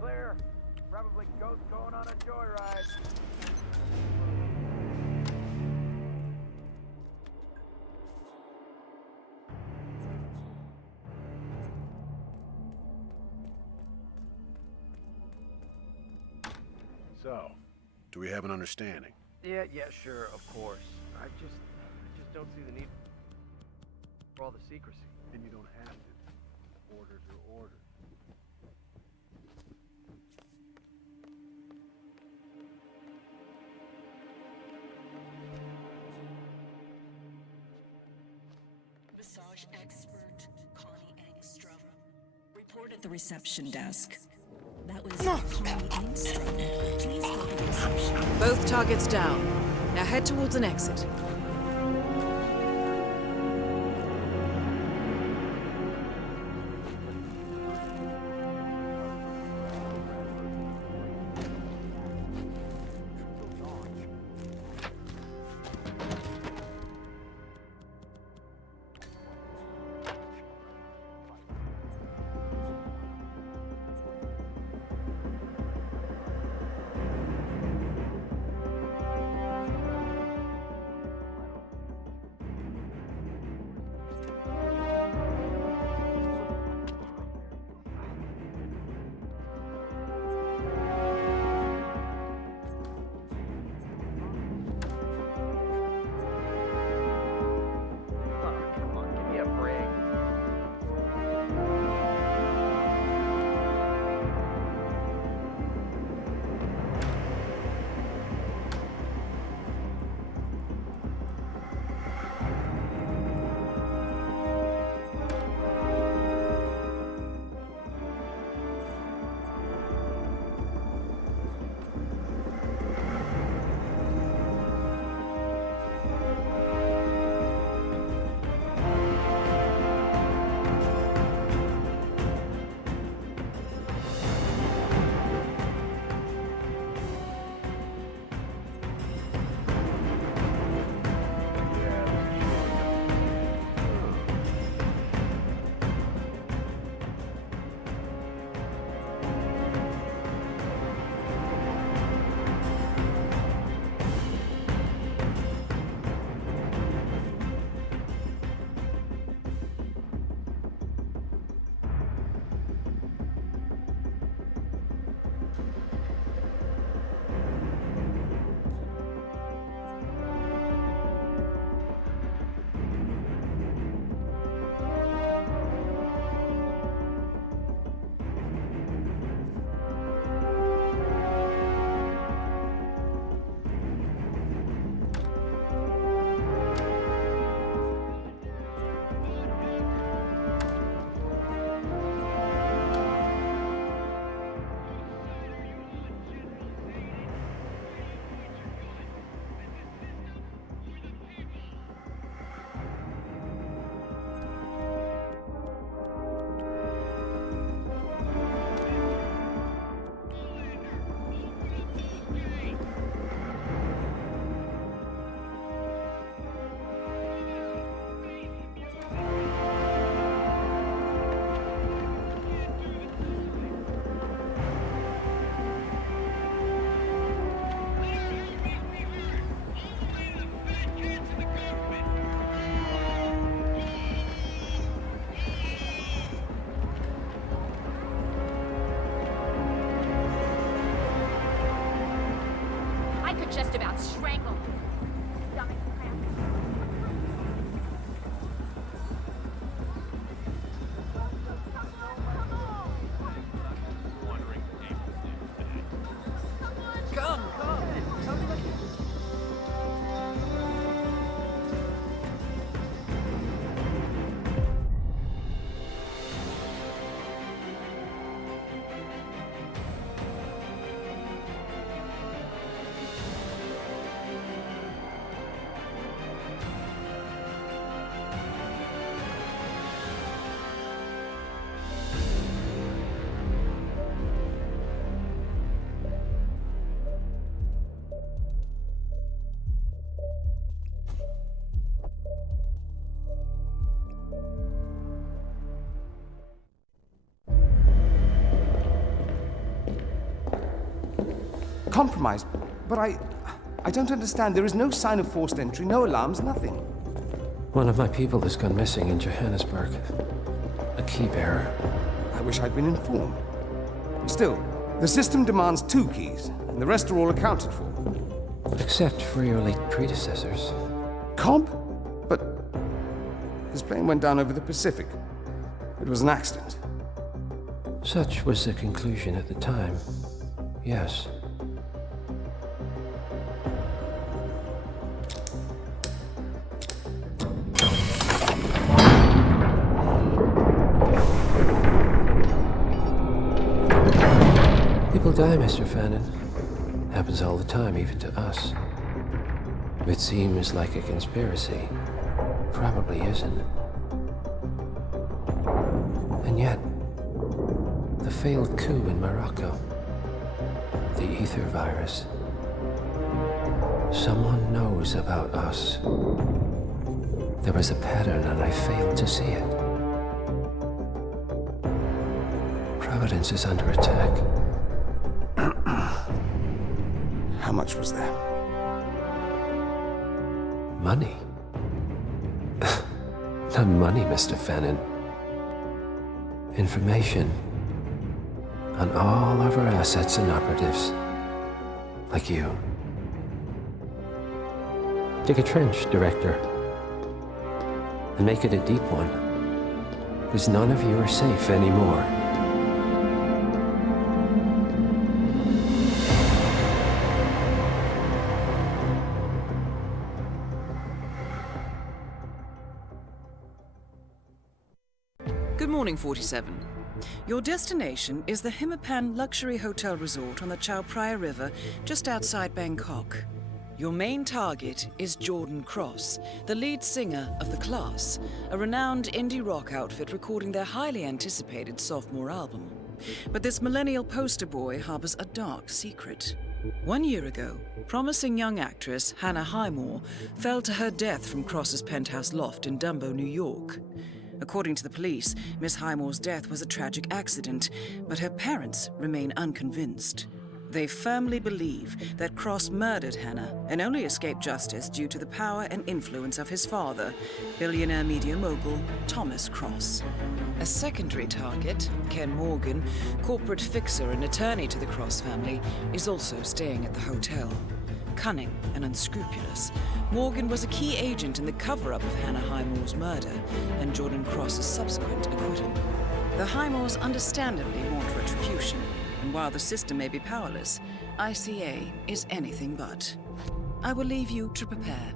Clear. Probably ghost going on a joyride. So, do we have an understanding? Yeah, sure, of course. I just don't see the need for all the secrecy. Then you don't have to. Orders are orders. Massage expert Connie Engstrom. Report at the reception desk. That was Connie Engstrom. Please go to the reception. Both targets down. Now head towards an exit. compromised. But I don't understand. There is no sign of forced entry, no alarms, nothing. One of my people has gone missing in Johannesburg. A key bearer. I wish I'd been informed. Still, the system demands 2 keys, and the rest are all accounted for. Except for your late predecessors. Cobb? But his plane went down over the Pacific. It was an accident. Such was the conclusion at the time. Yes. People die, Mr. Fannin. Happens all the time, even to us. It seems like a conspiracy. Probably isn't. And yet, the failed coup in Morocco, the ether virus. Someone knows about us. There was a pattern and I failed to see it. Providence is under attack. How much was there? Money? Not money, Mr. Fannin. Information on all of our assets and operatives. Like you. Dig a trench, Director. And make it a deep one. Because none of you are safe anymore. Good morning, 47. Your destination is the Hitman Luxury Hotel Resort on the Chao Phraya River, just outside Bangkok. Your main target is Jordan Cross, the lead singer of The Class, a renowned indie rock outfit recording their highly anticipated sophomore album. But this millennial poster boy harbors a dark secret. 1 year ago, promising young actress Hannah Highmore fell to her death from Cross's penthouse loft in Dumbo, New York. According to the police, Miss Highmore's death was a tragic accident, but her parents remain unconvinced. They firmly believe that Cross murdered Hannah and only escaped justice due to the power and influence of his father, billionaire media mogul Thomas Cross. A secondary target, Ken Morgan, corporate fixer and attorney to the Cross family, is also staying at the hotel. Cunning and unscrupulous, Morgan was a key agent in the cover-up of Hannah Highmore's murder and Jordan Cross's subsequent acquittal. The Highmores understandably want retribution, and while the system may be powerless, ICA is anything but. I will leave you to prepare.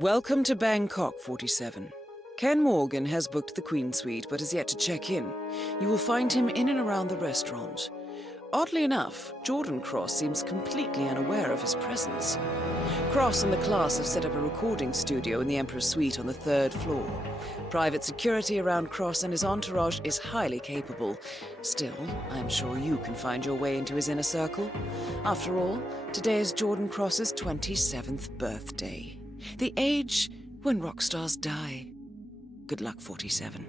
Welcome to Bangkok, 47. Ken Morgan has booked the Queen Suite but has yet to check in. You will find him in and around the restaurant. Oddly enough, Jordan Cross seems completely unaware of his presence. Cross and the Class have set up a recording studio in the Emperor's Suite on the 3rd floor. Private security around Cross and his entourage is highly capable. Still, I'm sure you can find your way into his inner circle. After all, today is Jordan Cross's 27th birthday. The age when rock stars die. Good luck, 47.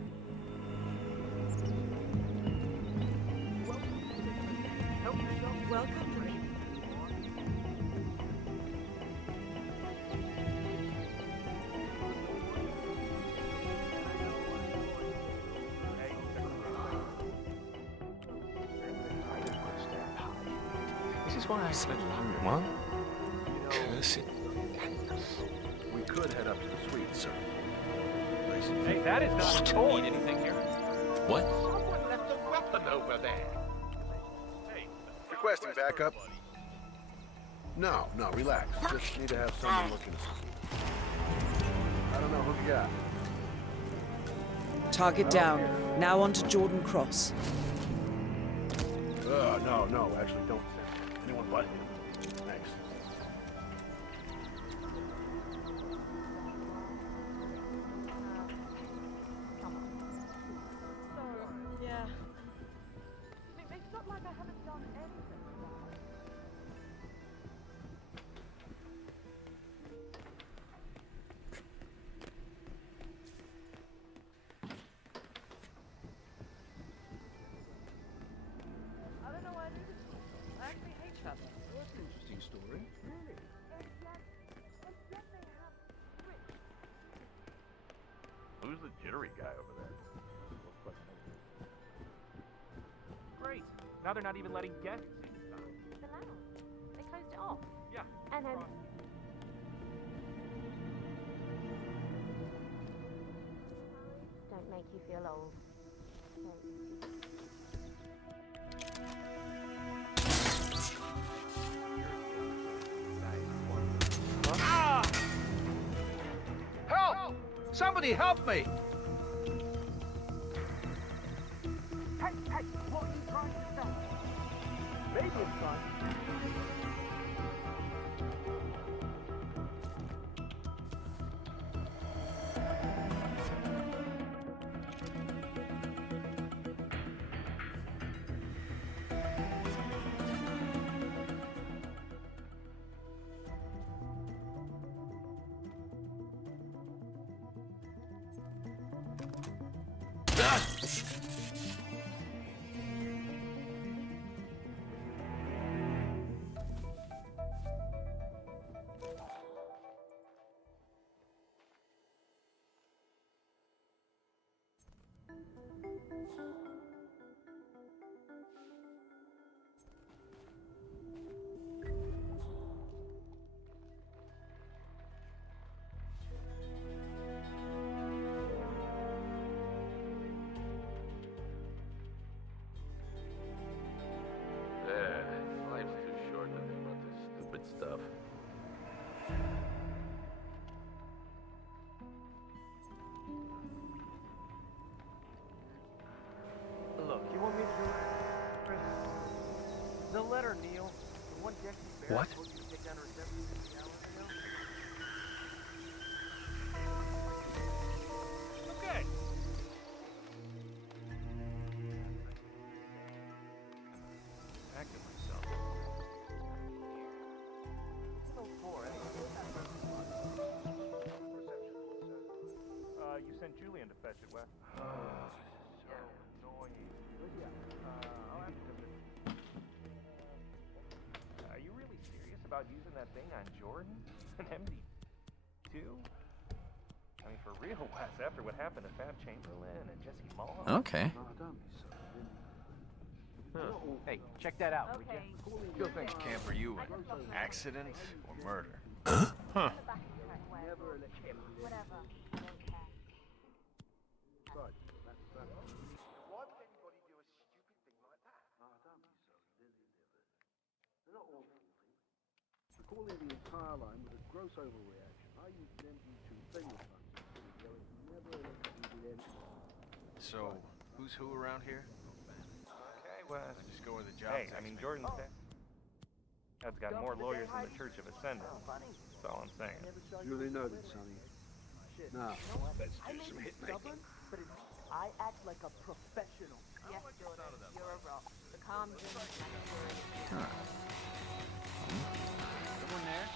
This is why I said London. What? Curse it. We could head up to the suite, sir. Hey, that is not a toy. Need anything here? What? Someone left a weapon over there. Requesting backup. No, relax. Just need to have someone looking. I don't know who you got. Target down. Now on to Jordan Cross. No, actually don't send anyone but him. Thanks. Now they're not even letting guests inside. The lounge. They closed it off. Yeah. And then... Don't make you feel old. Ah! Help! Somebody help me! Hey, what are you trying to say? Maybe it's fun. Life's too short to think about this stupid stuff. Look, you want me to... The letter, Neil. The one Jesse Barrett What? told you to take down to reception 50 hours ago? Okay. Back to myself. You sent Julian to fetch it, Wes. So annoying. Are you really serious about using that thing on Jordan? An MD2? I mean, for real, Wes, after what happened to Fab Chamberlain and Jesse Mullen. Okay. Hey, check that out, would Okay. Still thinks camper you an accident or murder. Huh. Never let him. Whatever. I don't care. Why would anybody do a stupid thing like that? Don't be so silly, They're not all faulty. Recalling the entire line was a gross overreaction. I used an MG2 finger punch, so it's never electrocuted anything. So, who's who around here? Okay, Wes. Just go where the job Hey, I mean, Jordan's dad. Dad's got more lawyers than the Church of Ascendant. That's all I'm saying. Duly noted, Sonny. Now, let's do some hitmaking. But I act like a professional. Yes, Jordan, you're a rock. The calm Huh. Someone there?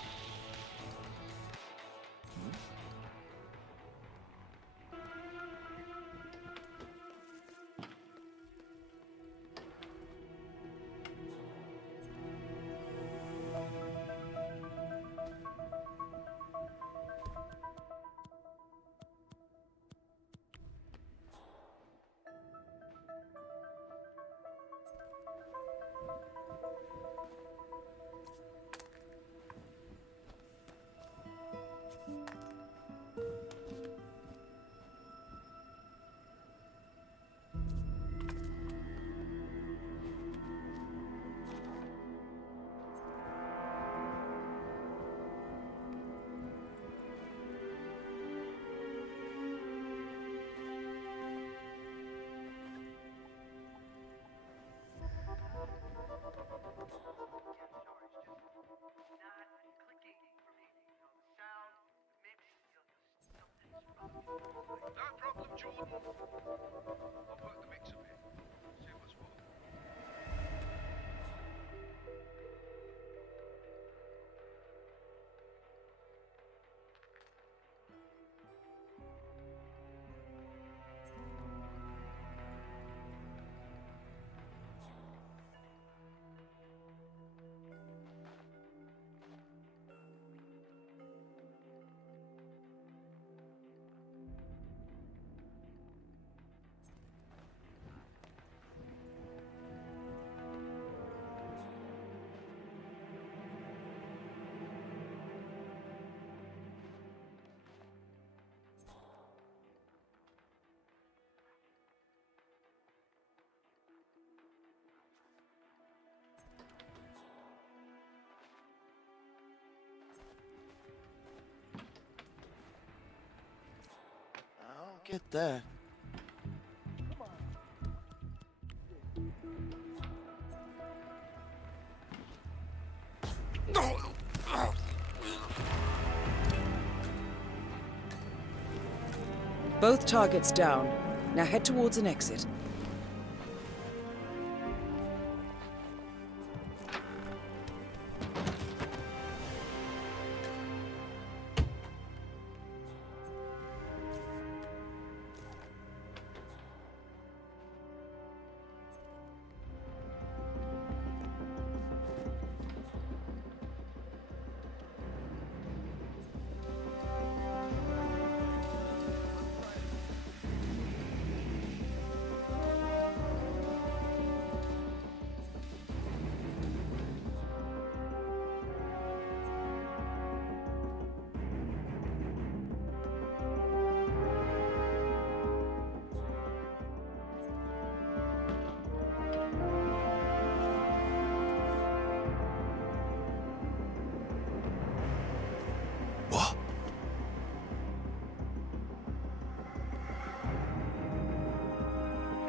No problem, Jordan. I'll work the mix a bit. See what's what. Get that. Both targets down. Now head towards an exit.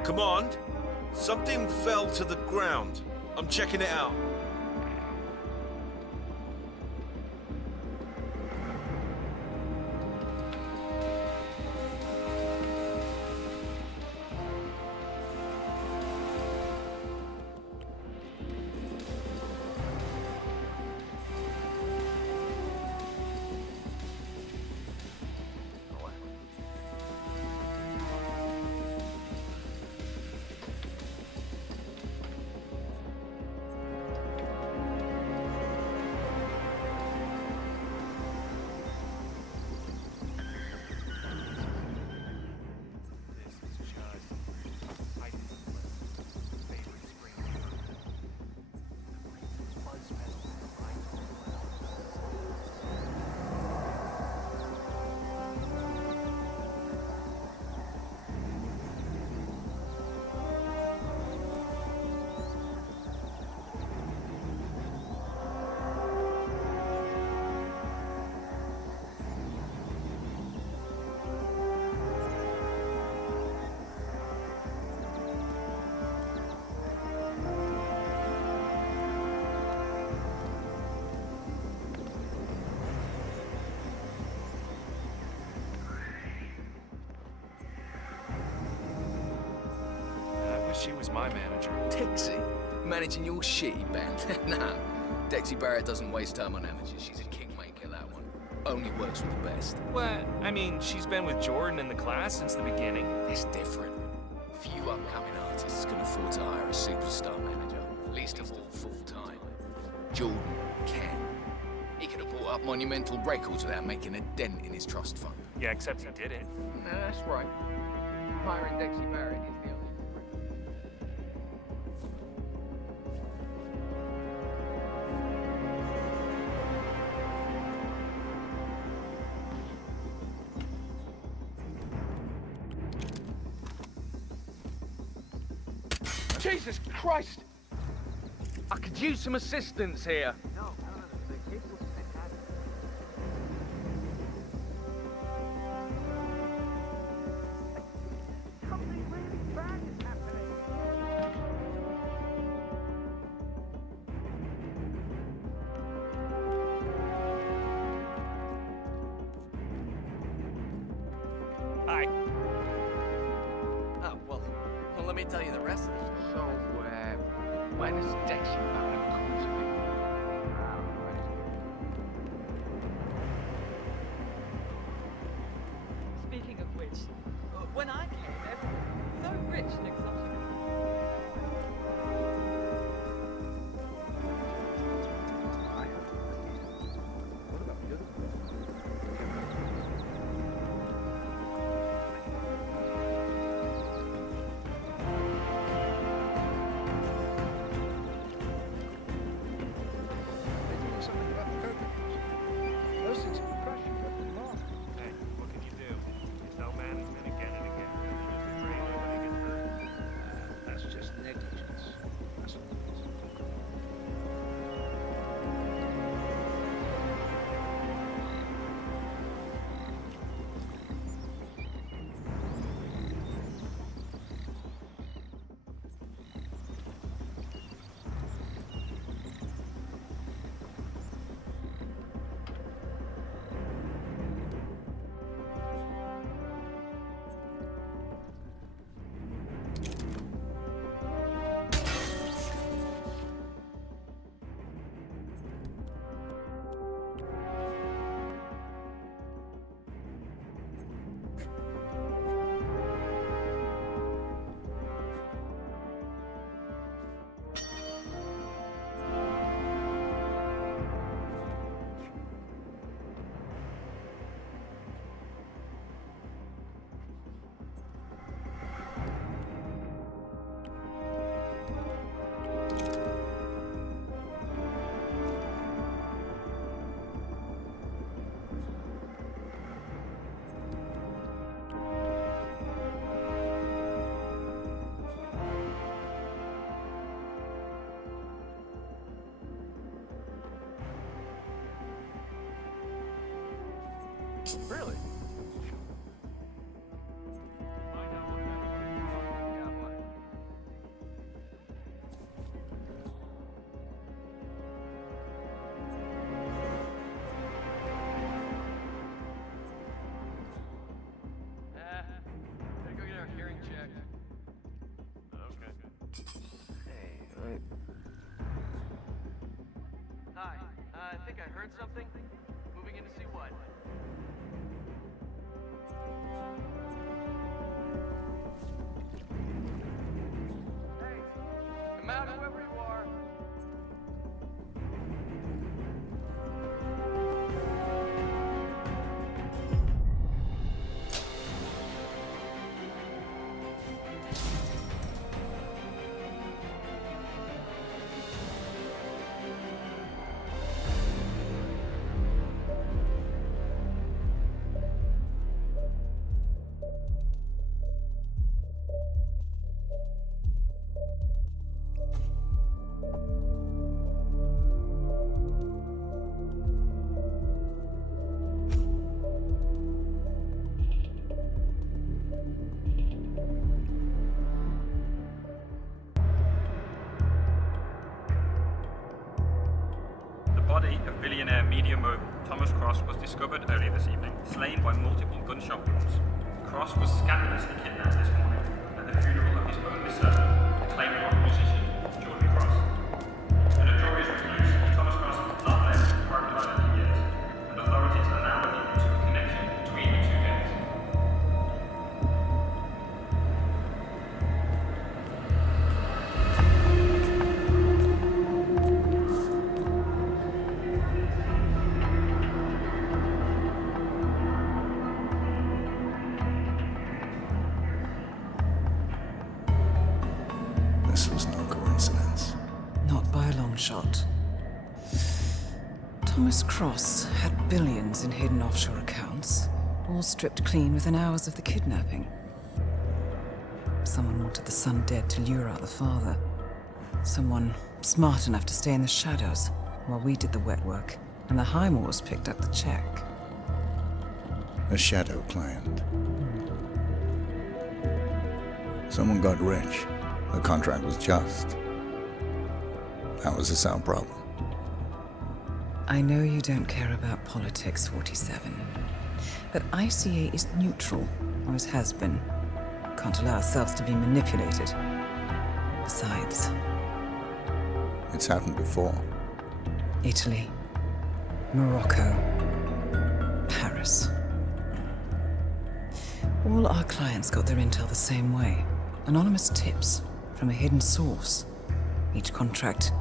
Command, something fell to the ground. I'm checking it out. She was my manager. Dexy? Managing your shitty band? Nah. Dexy Barrett doesn't waste time on amateurs. She's a kingmaker, that one. Only works with the best. Well, I mean, she's been with Jordan in the class since the beginning. It's different. Few upcoming artists can afford to hire a superstar manager. Least of all full-time. Jordan can. He could have bought up monumental records without making a dent in his trust fund. Yeah, except he didn't. No, that's right. Hiring Dexy Barrett is the only... Jesus Christ! I could use some assistance here. No, the gig was fantastic. Something really bad is happening. Hi. Oh, well, let me tell you the rest of it. So, when is Dexy Barrett coming to me? Speaking of which, when I came, everyone was so rich and exotic. Really? Gotta go get our hearing checked. Okay. Hey, Hi, I think I heard something. Moving in to see what? Hey, come out whoever you are. The body of billionaire media mogul Thomas Cross was discovered earlier this evening, slain by multiple gunshot wounds. Cross was scandalously kidnapped this morning at the funeral of his only son, acclaimed rock musician Jordan Cross. A notorious recluse, Thomas Cross has not left his private island in years, and authorities are now looking into a connection between the two deaths. This was no coincidence. Not by a long shot. Thomas Cross had billions in hidden offshore accounts, all stripped clean within hours of the kidnapping. Someone wanted the son dead to lure out the father. Someone smart enough to stay in the shadows while we did the wet work, and the Highmores picked up the check. A shadow client. Someone got rich. The contract was just. That was a sound problem. I know you don't care about politics, 47. But ICA is neutral, or always has been. Can't allow ourselves to be manipulated. Besides... It's happened before. Italy, Morocco, Paris. All our clients got their intel the same way. Anonymous tips from a hidden source. Each contract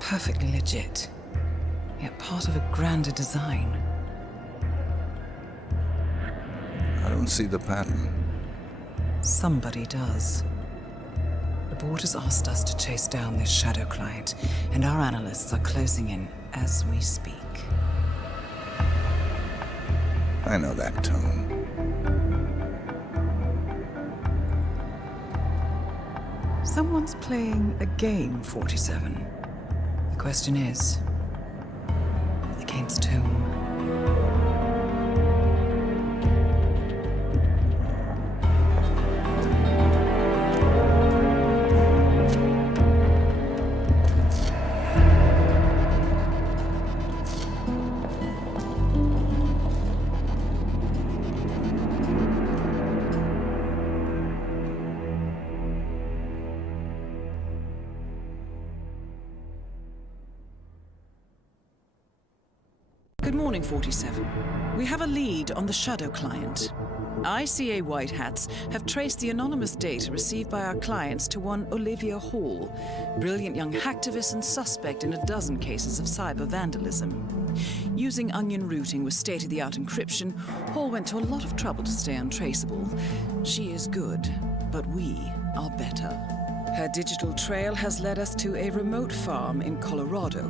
perfectly legit, yet part of a grander design. I don't see the pattern. Somebody does. The board has asked us to chase down this shadow client, and our analysts are closing in as we speak. I know that tone. Someone's playing a game, 47. The question is, against whom? Good morning, 47. We have a lead on the shadow client. ICA White Hats have traced the anonymous data received by our clients to one Olivia Hall, brilliant young hacktivist and suspect in a dozen cases of cyber vandalism. Using onion routing with state-of-the-art encryption, Hall went to a lot of trouble to stay untraceable. She is good, but we are better. Her digital trail has led us to a remote farm in Colorado,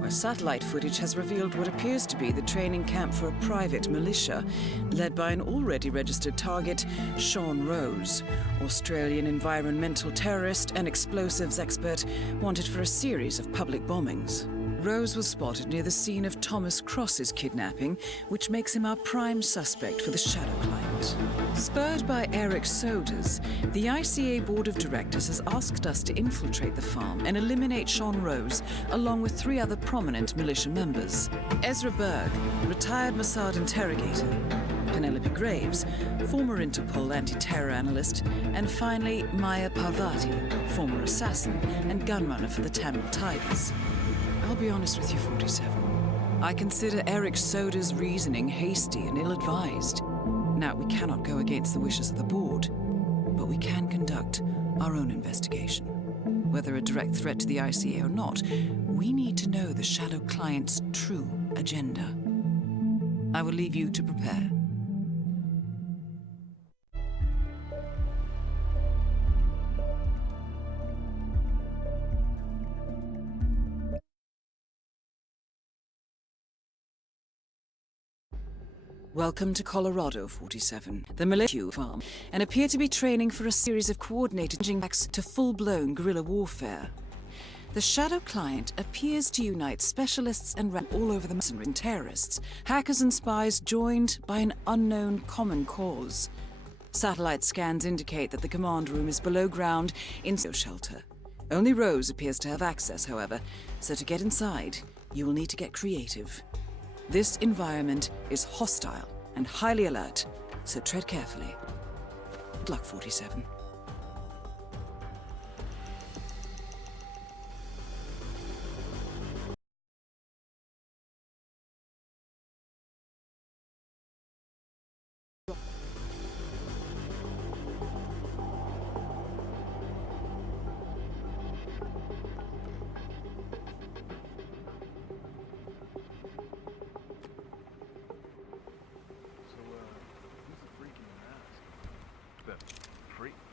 where satellite footage has revealed what appears to be the training camp for a private militia, led by an already registered target, Sean Rose, Australian environmental terrorist and explosives expert wanted for a series of public bombings. Rose was spotted near the scene of Thomas Cross's kidnapping, which makes him our prime suspect for the Shadow Client. Spurred by Eric Soders, the ICA Board of Directors has asked us to infiltrate the farm and eliminate Sean Rose, along with 3 other prominent militia members. Ezra Berg, retired Mossad interrogator, Penelope Graves, former Interpol anti-terror analyst, and finally Maya Parvati, former assassin and gunrunner for the Tamil Tigers. I'll be honest with you, 47. I consider Eric Soda's reasoning hasty and ill-advised. Now, we cannot go against the wishes of the board, but we can conduct our own investigation. Whether a direct threat to the ICA or not, we need to know the Shadow Client's true agenda. I will leave you to prepare. Welcome to Colorado, 47, the militia farm, and appear to be training for a series of coordinated attacks to full-blown guerrilla warfare. The Shadow Client appears to unite specialists and all over the mercenary and terrorists, hackers and spies joined by an unknown common cause. Satellite scans indicate that the command room is below ground in a shelter. Only Rose appears to have access, however, so to get inside, you will need to get creative. This environment is hostile and highly alert, so tread carefully. Good luck, 47.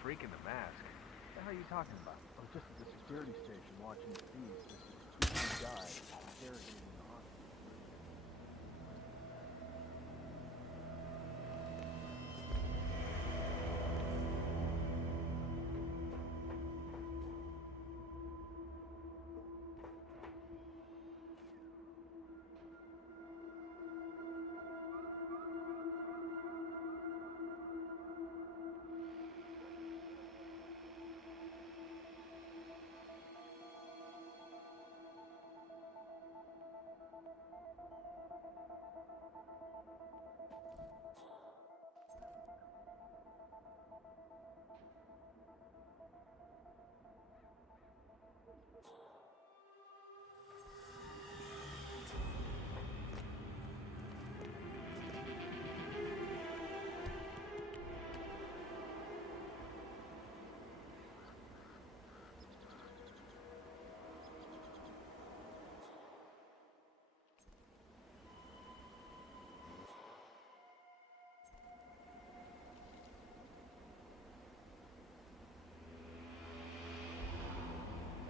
Freak in the mask? What the hell are you talking about? I'm just at the security station watching the feeds. This is 2 guys interrogating the hostage.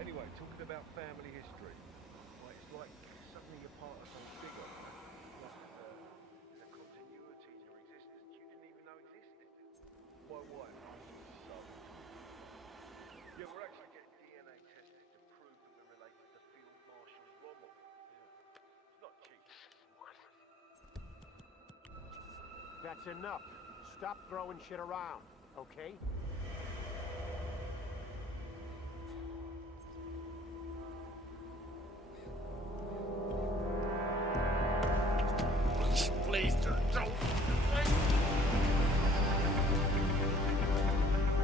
Anyway, talking about family history, well, it's like suddenly you're part of something bigger. Like there's a continuity in your existence you didn't even know existed. My wife, so. Yeah, we're actually getting DNA tested to prove that we're related to Field Marshal Rommel. Yeah. It's not cheap. What? That's enough. Stop throwing shit around, okay? Please don't.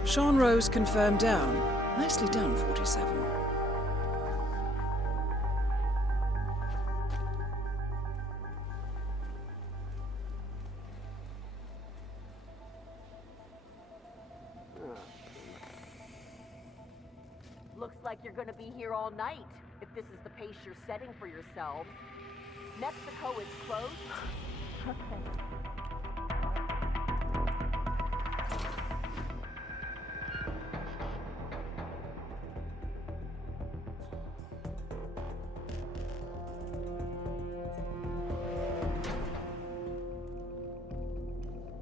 Sean Rose confirmed down. Nicely done, 47. Looks like you're gonna be here all night, if this is the pace you're setting for yourselves. Mexico is closed. Okay.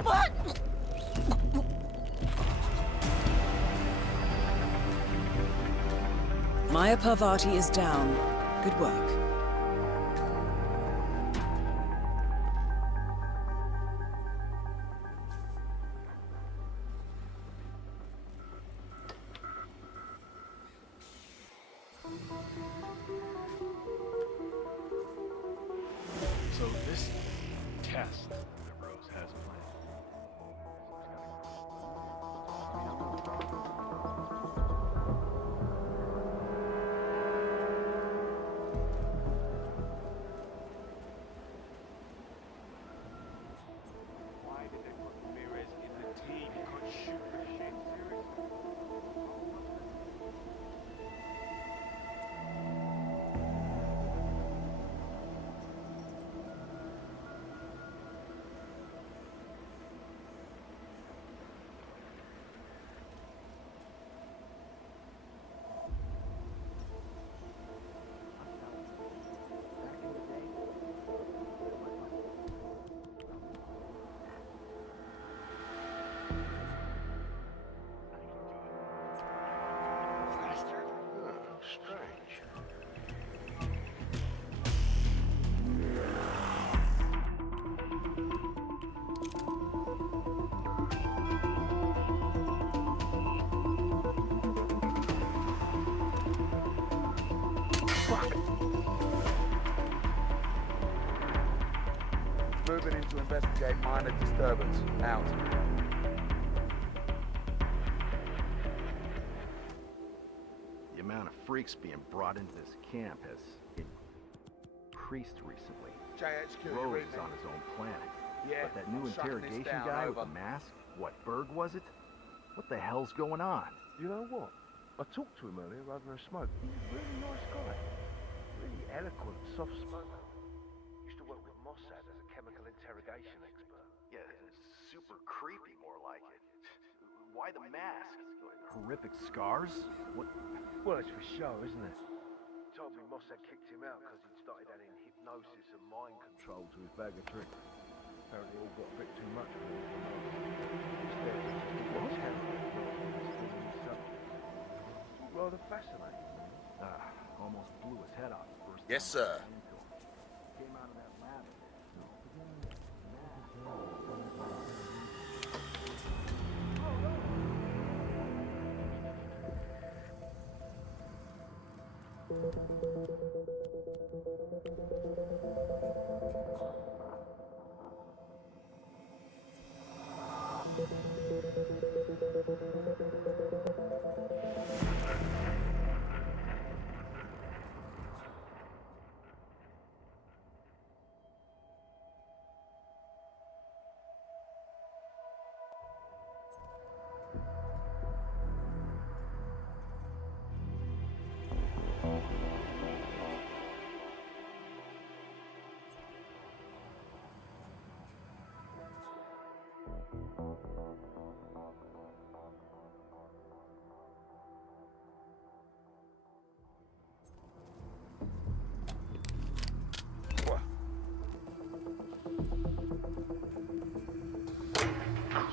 What? Maya Parvati is down. Good work. class that Rose has planned. Why did they put mirrors in the team? You can't shoot for shit, seriously. Strange. Moving in to investigate minor disturbance. Out. The amount of freaks being brought into this camp has increased recently. JHQ, Rose is on his own planet. Yeah, But that new I'm shutting this interrogation down, guy with over. the mask, what, Berg was it? What the hell's going on? You know what? I talked to him earlier over a smoke. He's a really nice guy. Really eloquent, soft-spoken. Used to work with Mossad as a chemical interrogation expert. Yeah, super creepy, more like it. Why the mask? Horrific scars? What? Well, it's for show, isn't it? Told me Mossad kicked him out because he'd started adding hypnosis and mind control to his bag of tricks. Apparently all got a bit too much for him. Instead, he just watch rather fascinating. Almost blew his head off the first Yes, time I sir. ran into him. Came out of that lab.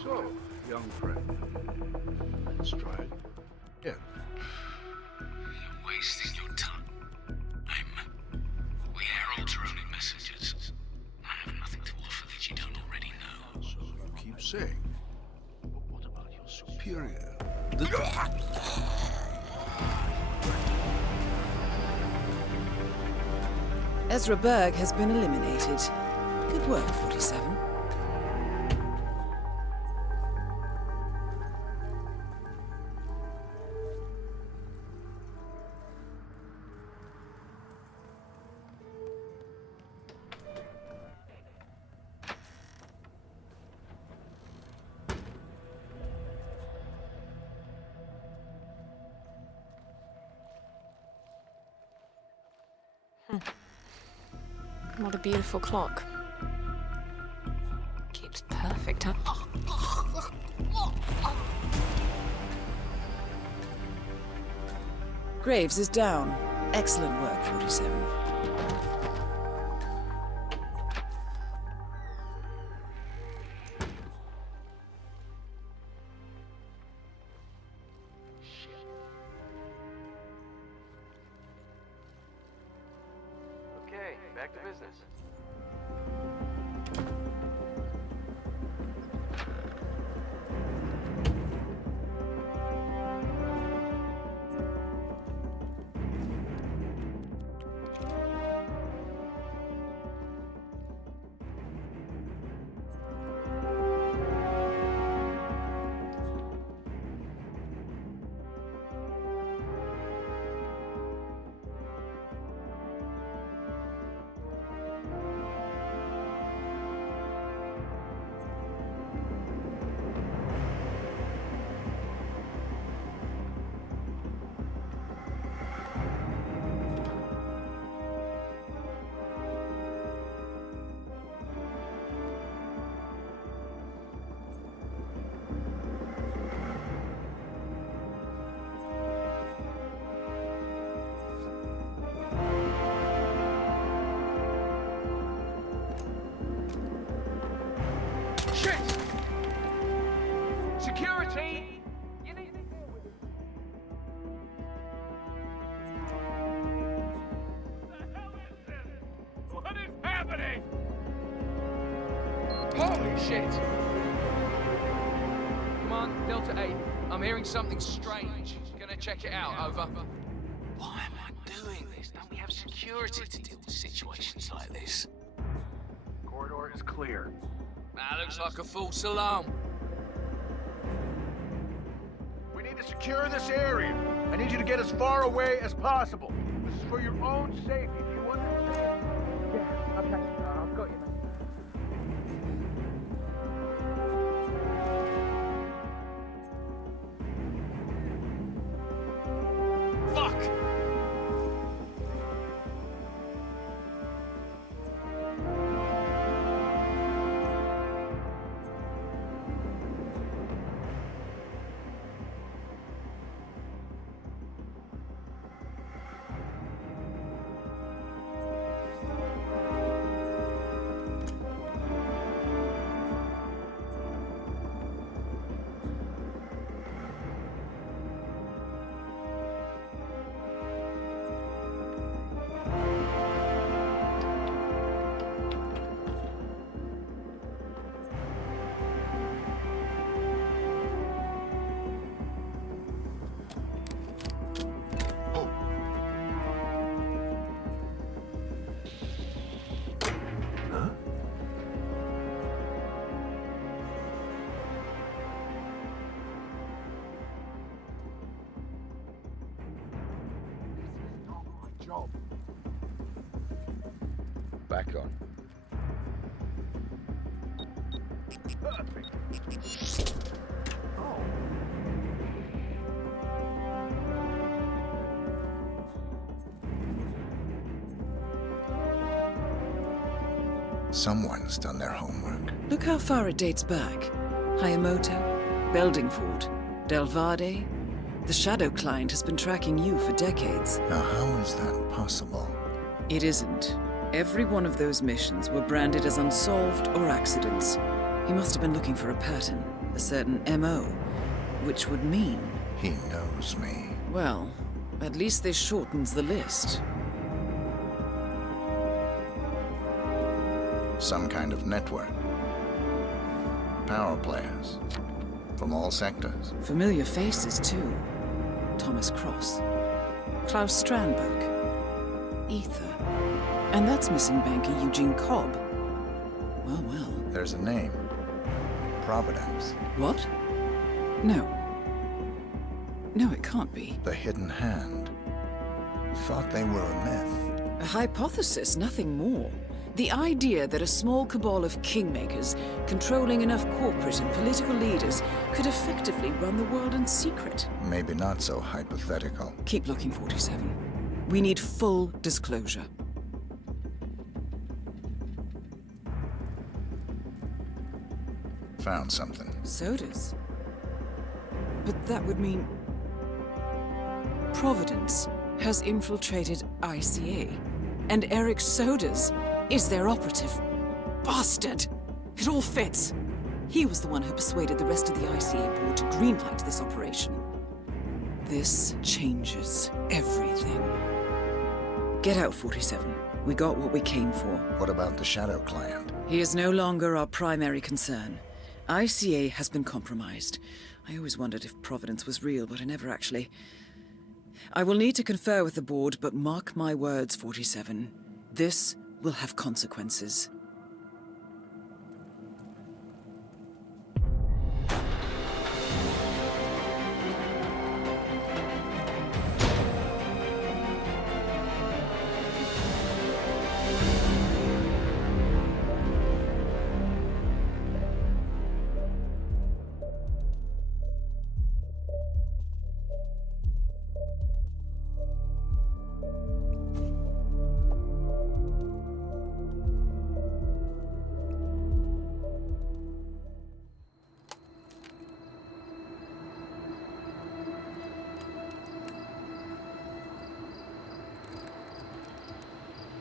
So, young friend, let's try it again. You're wasting your time. We herald droning messages. I have nothing to offer that you don't already know. So you keep saying. But what about your superior? Ezra Berg has been eliminated. Good work, 47. What a beautiful clock. Keeps perfect time. Graves is down. Excellent work, 47. Okay, back to business. Shit. Come on, Delta 8. I'm hearing something strange. Gonna check it out, over. Why am I doing this? Don't we have security to deal with situations like this? Corridor is clear. That looks like a false alarm. We need to secure this area. I need you to get as far away as possible. This is for your own safety. Do you understand? Yeah, okay. I've got you, mate. Fuck! Job. Back on. Perfect. Oh. Someone's done their homework. Look how far it dates back. Hayamoto, Beldingford, Delvade. The Shadow Client has been tracking you for decades. Now, how is that possible? It isn't. Every one of those missions were branded as unsolved or accidents. He must have been looking for a pattern, a certain MO, which would mean... He knows me. Well, at least this shortens the list. Some kind of network. Power players. From all sectors. Familiar faces, too. Thomas Cross. Klaus Strandberg. Ether. And that's missing banker Eugene Cobb. Well, well. There's a name. Providence. What? No. No, it can't be. The Hidden Hand. Thought they were a myth. A hypothesis, nothing more. The idea that a small cabal of kingmakers, controlling enough corporate and political leaders, could effectively run the world in secret. Maybe not so hypothetical. Keep looking, 47. We need full disclosure. Found something. Sodas? But that would mean... Providence has infiltrated ICA. And Eric Sodas is their operative. Bastard! It all fits. He was the one who persuaded the rest of the ICA board to greenlight this operation. This changes everything. Get out, 47. We got what we came for. What about the Shadow Client? He is no longer our primary concern. ICA has been compromised. I always wondered if Providence was real, but I never actually... I will need to confer with the board, but mark my words, 47. This will have consequences.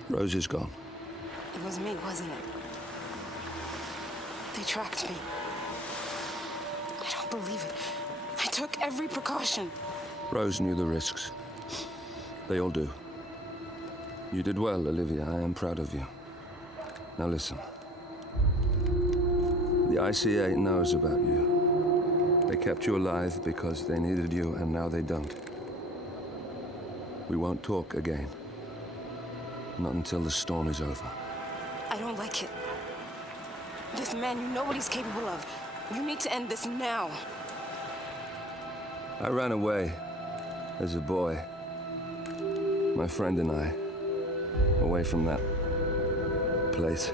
Rose is gone. It was me, wasn't it? They tracked me. I don't believe it. I took every precaution. Rose knew the risks. They all do. You did well, Olivia. I am proud of you. Now listen. The The ICA knows about you. They kept you alive because they needed you, and now they don't. We won't talk again. Not until the storm is over. I don't like it. This man, you know what he's capable of. You need to end this now. I ran away as a boy. My friend and I. Away from that place.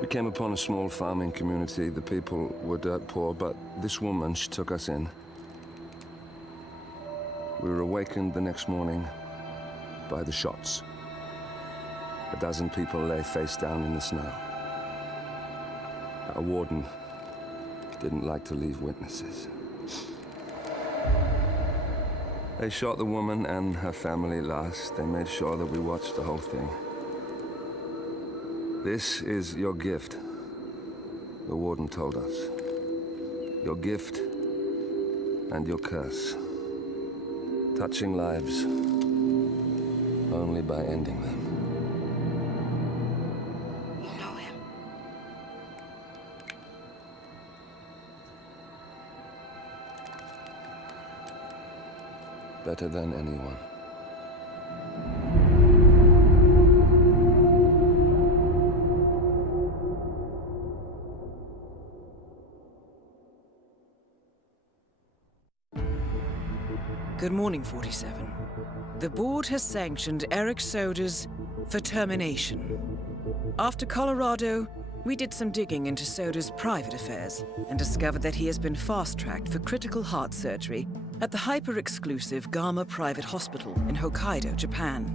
We came upon a small farming community. The people were dirt poor, but this woman, she took us in. We were awakened the next morning by the shots. A dozen people lay face down in the snow. Our warden didn't like to leave witnesses. They shot the woman and her family last. They made sure that we watched the whole thing. This is your gift, the warden told us. Your gift and your curse. Touching lives only by ending them. You know him. Better than anyone. Good morning, 47. The board has sanctioned Eric Soder's for termination. After Colorado, we did some digging into Soder's private affairs and discovered that he has been fast-tracked for critical heart surgery at the hyper-exclusive Gama Private Hospital in Hokkaido, Japan.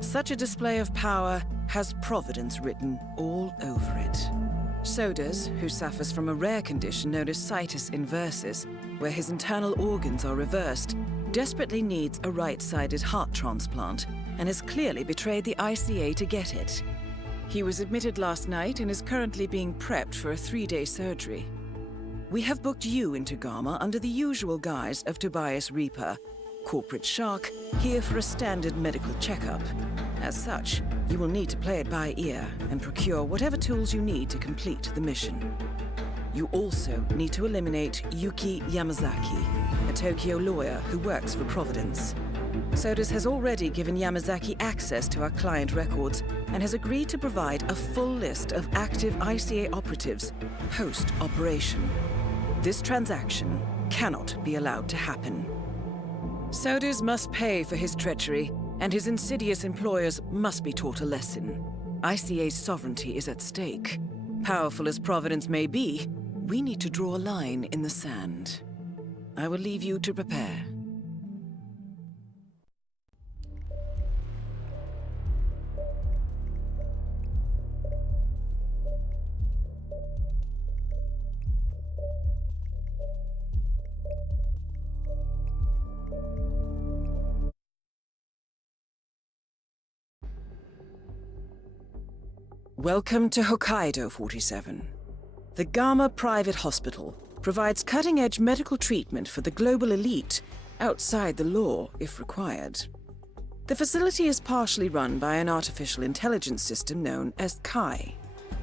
Such a display of power has Providence written all over it. Sodas, who suffers from a rare condition known as situs inversus, where his internal organs are reversed, desperately needs a right-sided heart transplant and has clearly betrayed the ICA to get it. He was admitted last night and is currently being prepped for a 3-day surgery. We have booked you into Gama under the usual guise of Tobias Reaper, corporate shark, here for a standard medical checkup. As such, you will need to play it by ear and procure whatever tools you need to complete the mission. You also need to eliminate Yuki Yamazaki, a Tokyo lawyer who works for Providence. Sodas has already given Yamazaki access to our client records and has agreed to provide a full list of active ICA operatives post-operation. This transaction cannot be allowed to happen. Sodas must pay for his treachery, and his insidious employers must be taught a lesson. ICA's sovereignty is at stake. Powerful as Providence may be, we need to draw a line in the sand. I will leave you to prepare. Welcome to Hokkaido, 47. The Gama Private Hospital provides cutting-edge medical treatment for the global elite, outside the law if required. The facility is partially run by an artificial intelligence system known as Kai.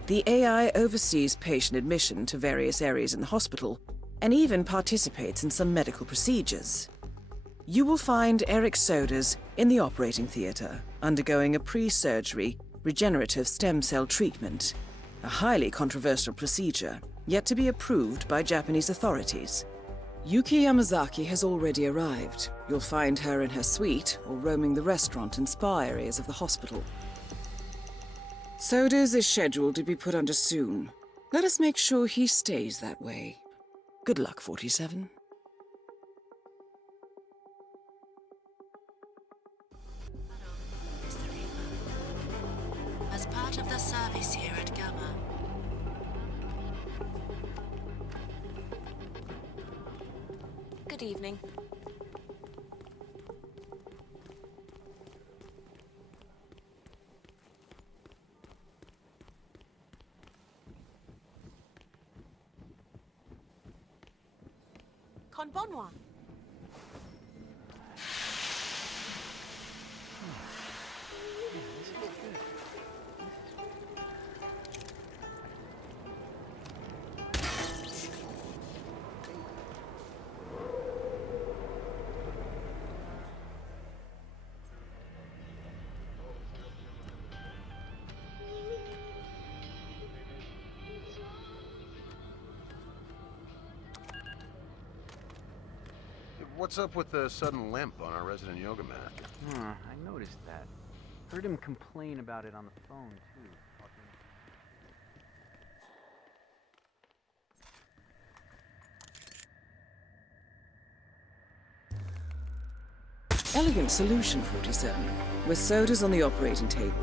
The AI oversees patient admission to various areas in the hospital and even participates in some medical procedures. You will find Eric Sodas in the operating theater, undergoing a pre-surgery regenerative stem cell treatment, a highly controversial procedure, yet to be approved by Japanese authorities. Yuki Yamazaki has already arrived. You'll find her in her suite or roaming the restaurant and spa areas of the hospital. Sodas is scheduled to be put under soon. Let us make sure he stays that way. Good luck, 47. As part of the service here at Gama. Good evening. Konbanwa. What's up with the sudden limp on our resident yoga mat? I noticed that. Heard him complain about it on the phone, too. Elegant solution, 47. With sodas on the operating table,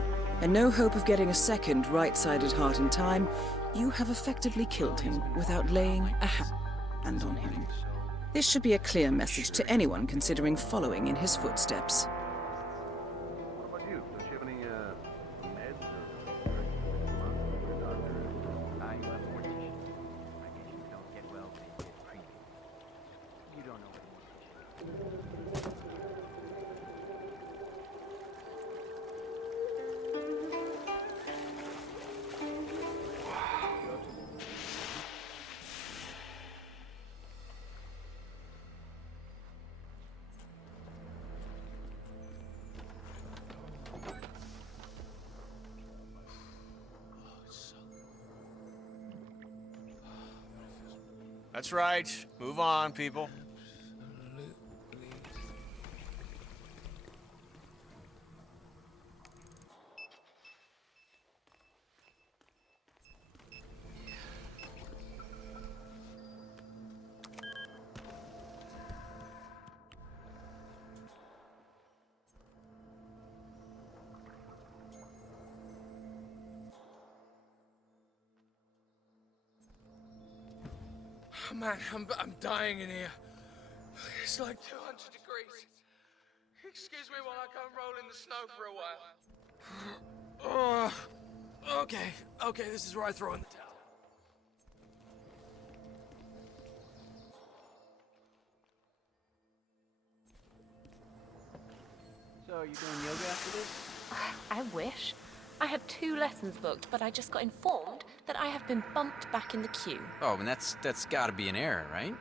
and no hope of getting a second right-sided heart in time, you have effectively killed him without laying a hand on him. This should be a clear message to anyone considering following in his footsteps. What about you? Don't you have any, meds or you have mortician. Medications don't get well till you get premium. You don't know what mortician is. That's right. Move on, people. Oh, man, I'm dying in here. It's like 200 degrees. Excuse me while I go and roll in the snow for a while. Okay, this is where I throw in the towel. So, you doing yoga after this? I wish. I had 2 lessons booked, but I just got informed that I have been bumped back in the queue. Oh, and that's gotta be an error, right?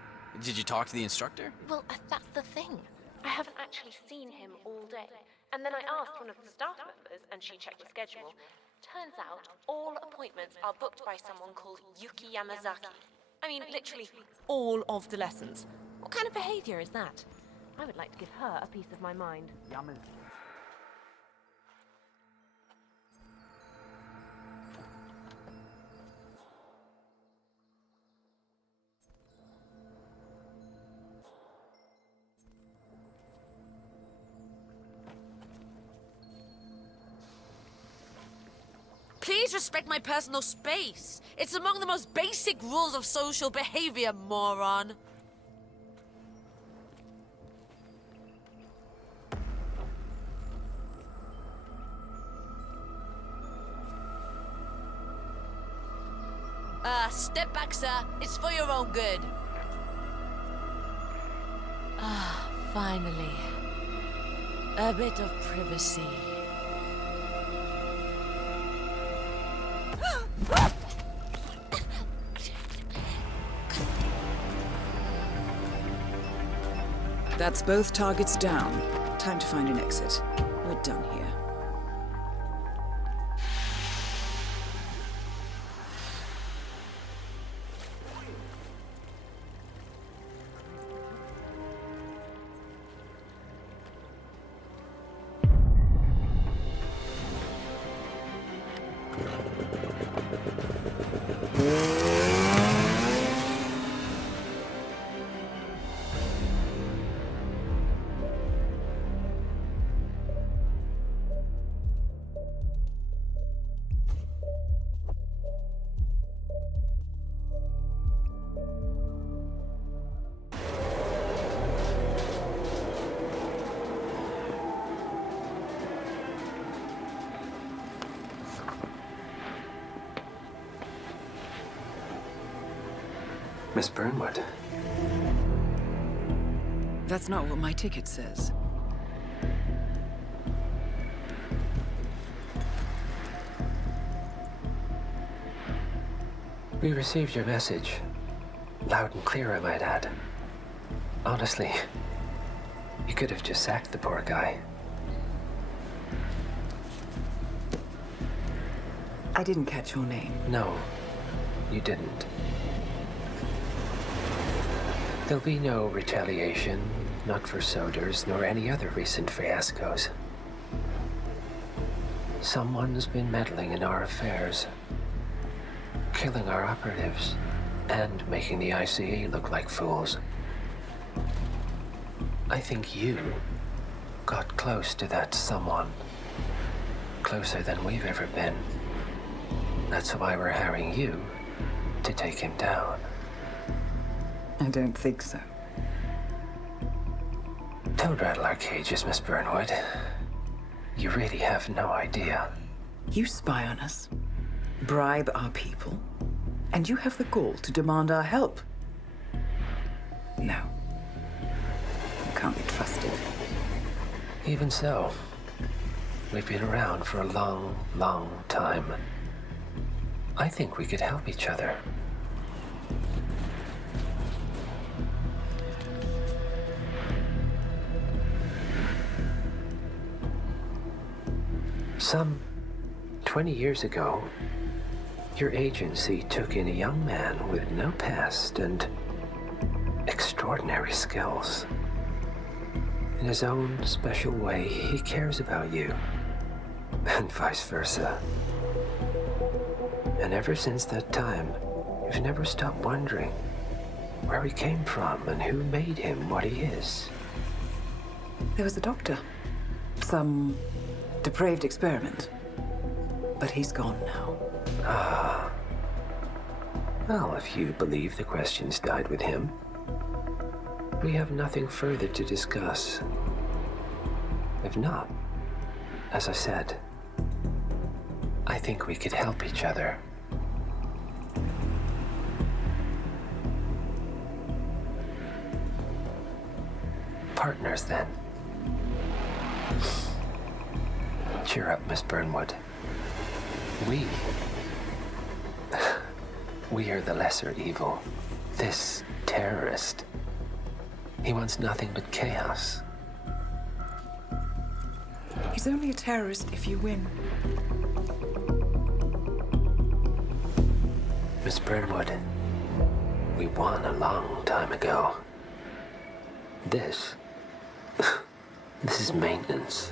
Did you talk to the instructor? Well, that's the thing. I haven't actually seen him all day. And then I asked one of the staff members, and she checked the schedule. Turns out, all appointments are booked by someone called Yuki Yamazaki. I mean, literally, all of the lessons. What kind of behavior is that? I would like to give her a piece of my mind. Yamazaki. Please respect my personal space. It's among the most basic rules of social behavior, moron. Step back, sir. It's for your own good. Finally. A bit of privacy. That's both targets down. Time to find an exit. We're done here. Miss Burnwood. That's not what my ticket says. We received your message. Loud and clear, I might add. Honestly, you could have just sacked the poor guy. I didn't catch your name. No, you didn't. There'll be no retaliation, not for Soders nor any other recent fiascos. Someone's been meddling in our affairs, killing our operatives, and making the ICE look like fools. I think you got close to that someone. Closer than we've ever been. That's why we're hiring you to take him down. I don't think so. Don't rattle our cages, Miss Burnwood. You really have no idea. You spy on us, bribe our people, and you have the gall to demand our help. No. You can't be trusted. Even so, we've been around for a long, long time. I think we could help each other. Some 20 years ago, your agency took in a young man with no past and extraordinary skills. In his own special way, he cares about you, and vice versa. And ever since that time, you've never stopped wondering where he came from and who made him what he is. There was a doctor. Some depraved experiment. But he's gone now. Ah. Well, if you believe the questions died with him, we have nothing further to discuss. If not, as I said, I think we could help each other. Partners, then. Cheer up, Miss Burnwood. We are the lesser evil. This terrorist. He wants nothing but chaos. He's only a terrorist if you win. Miss Burnwood, we won a long time ago. This is maintenance.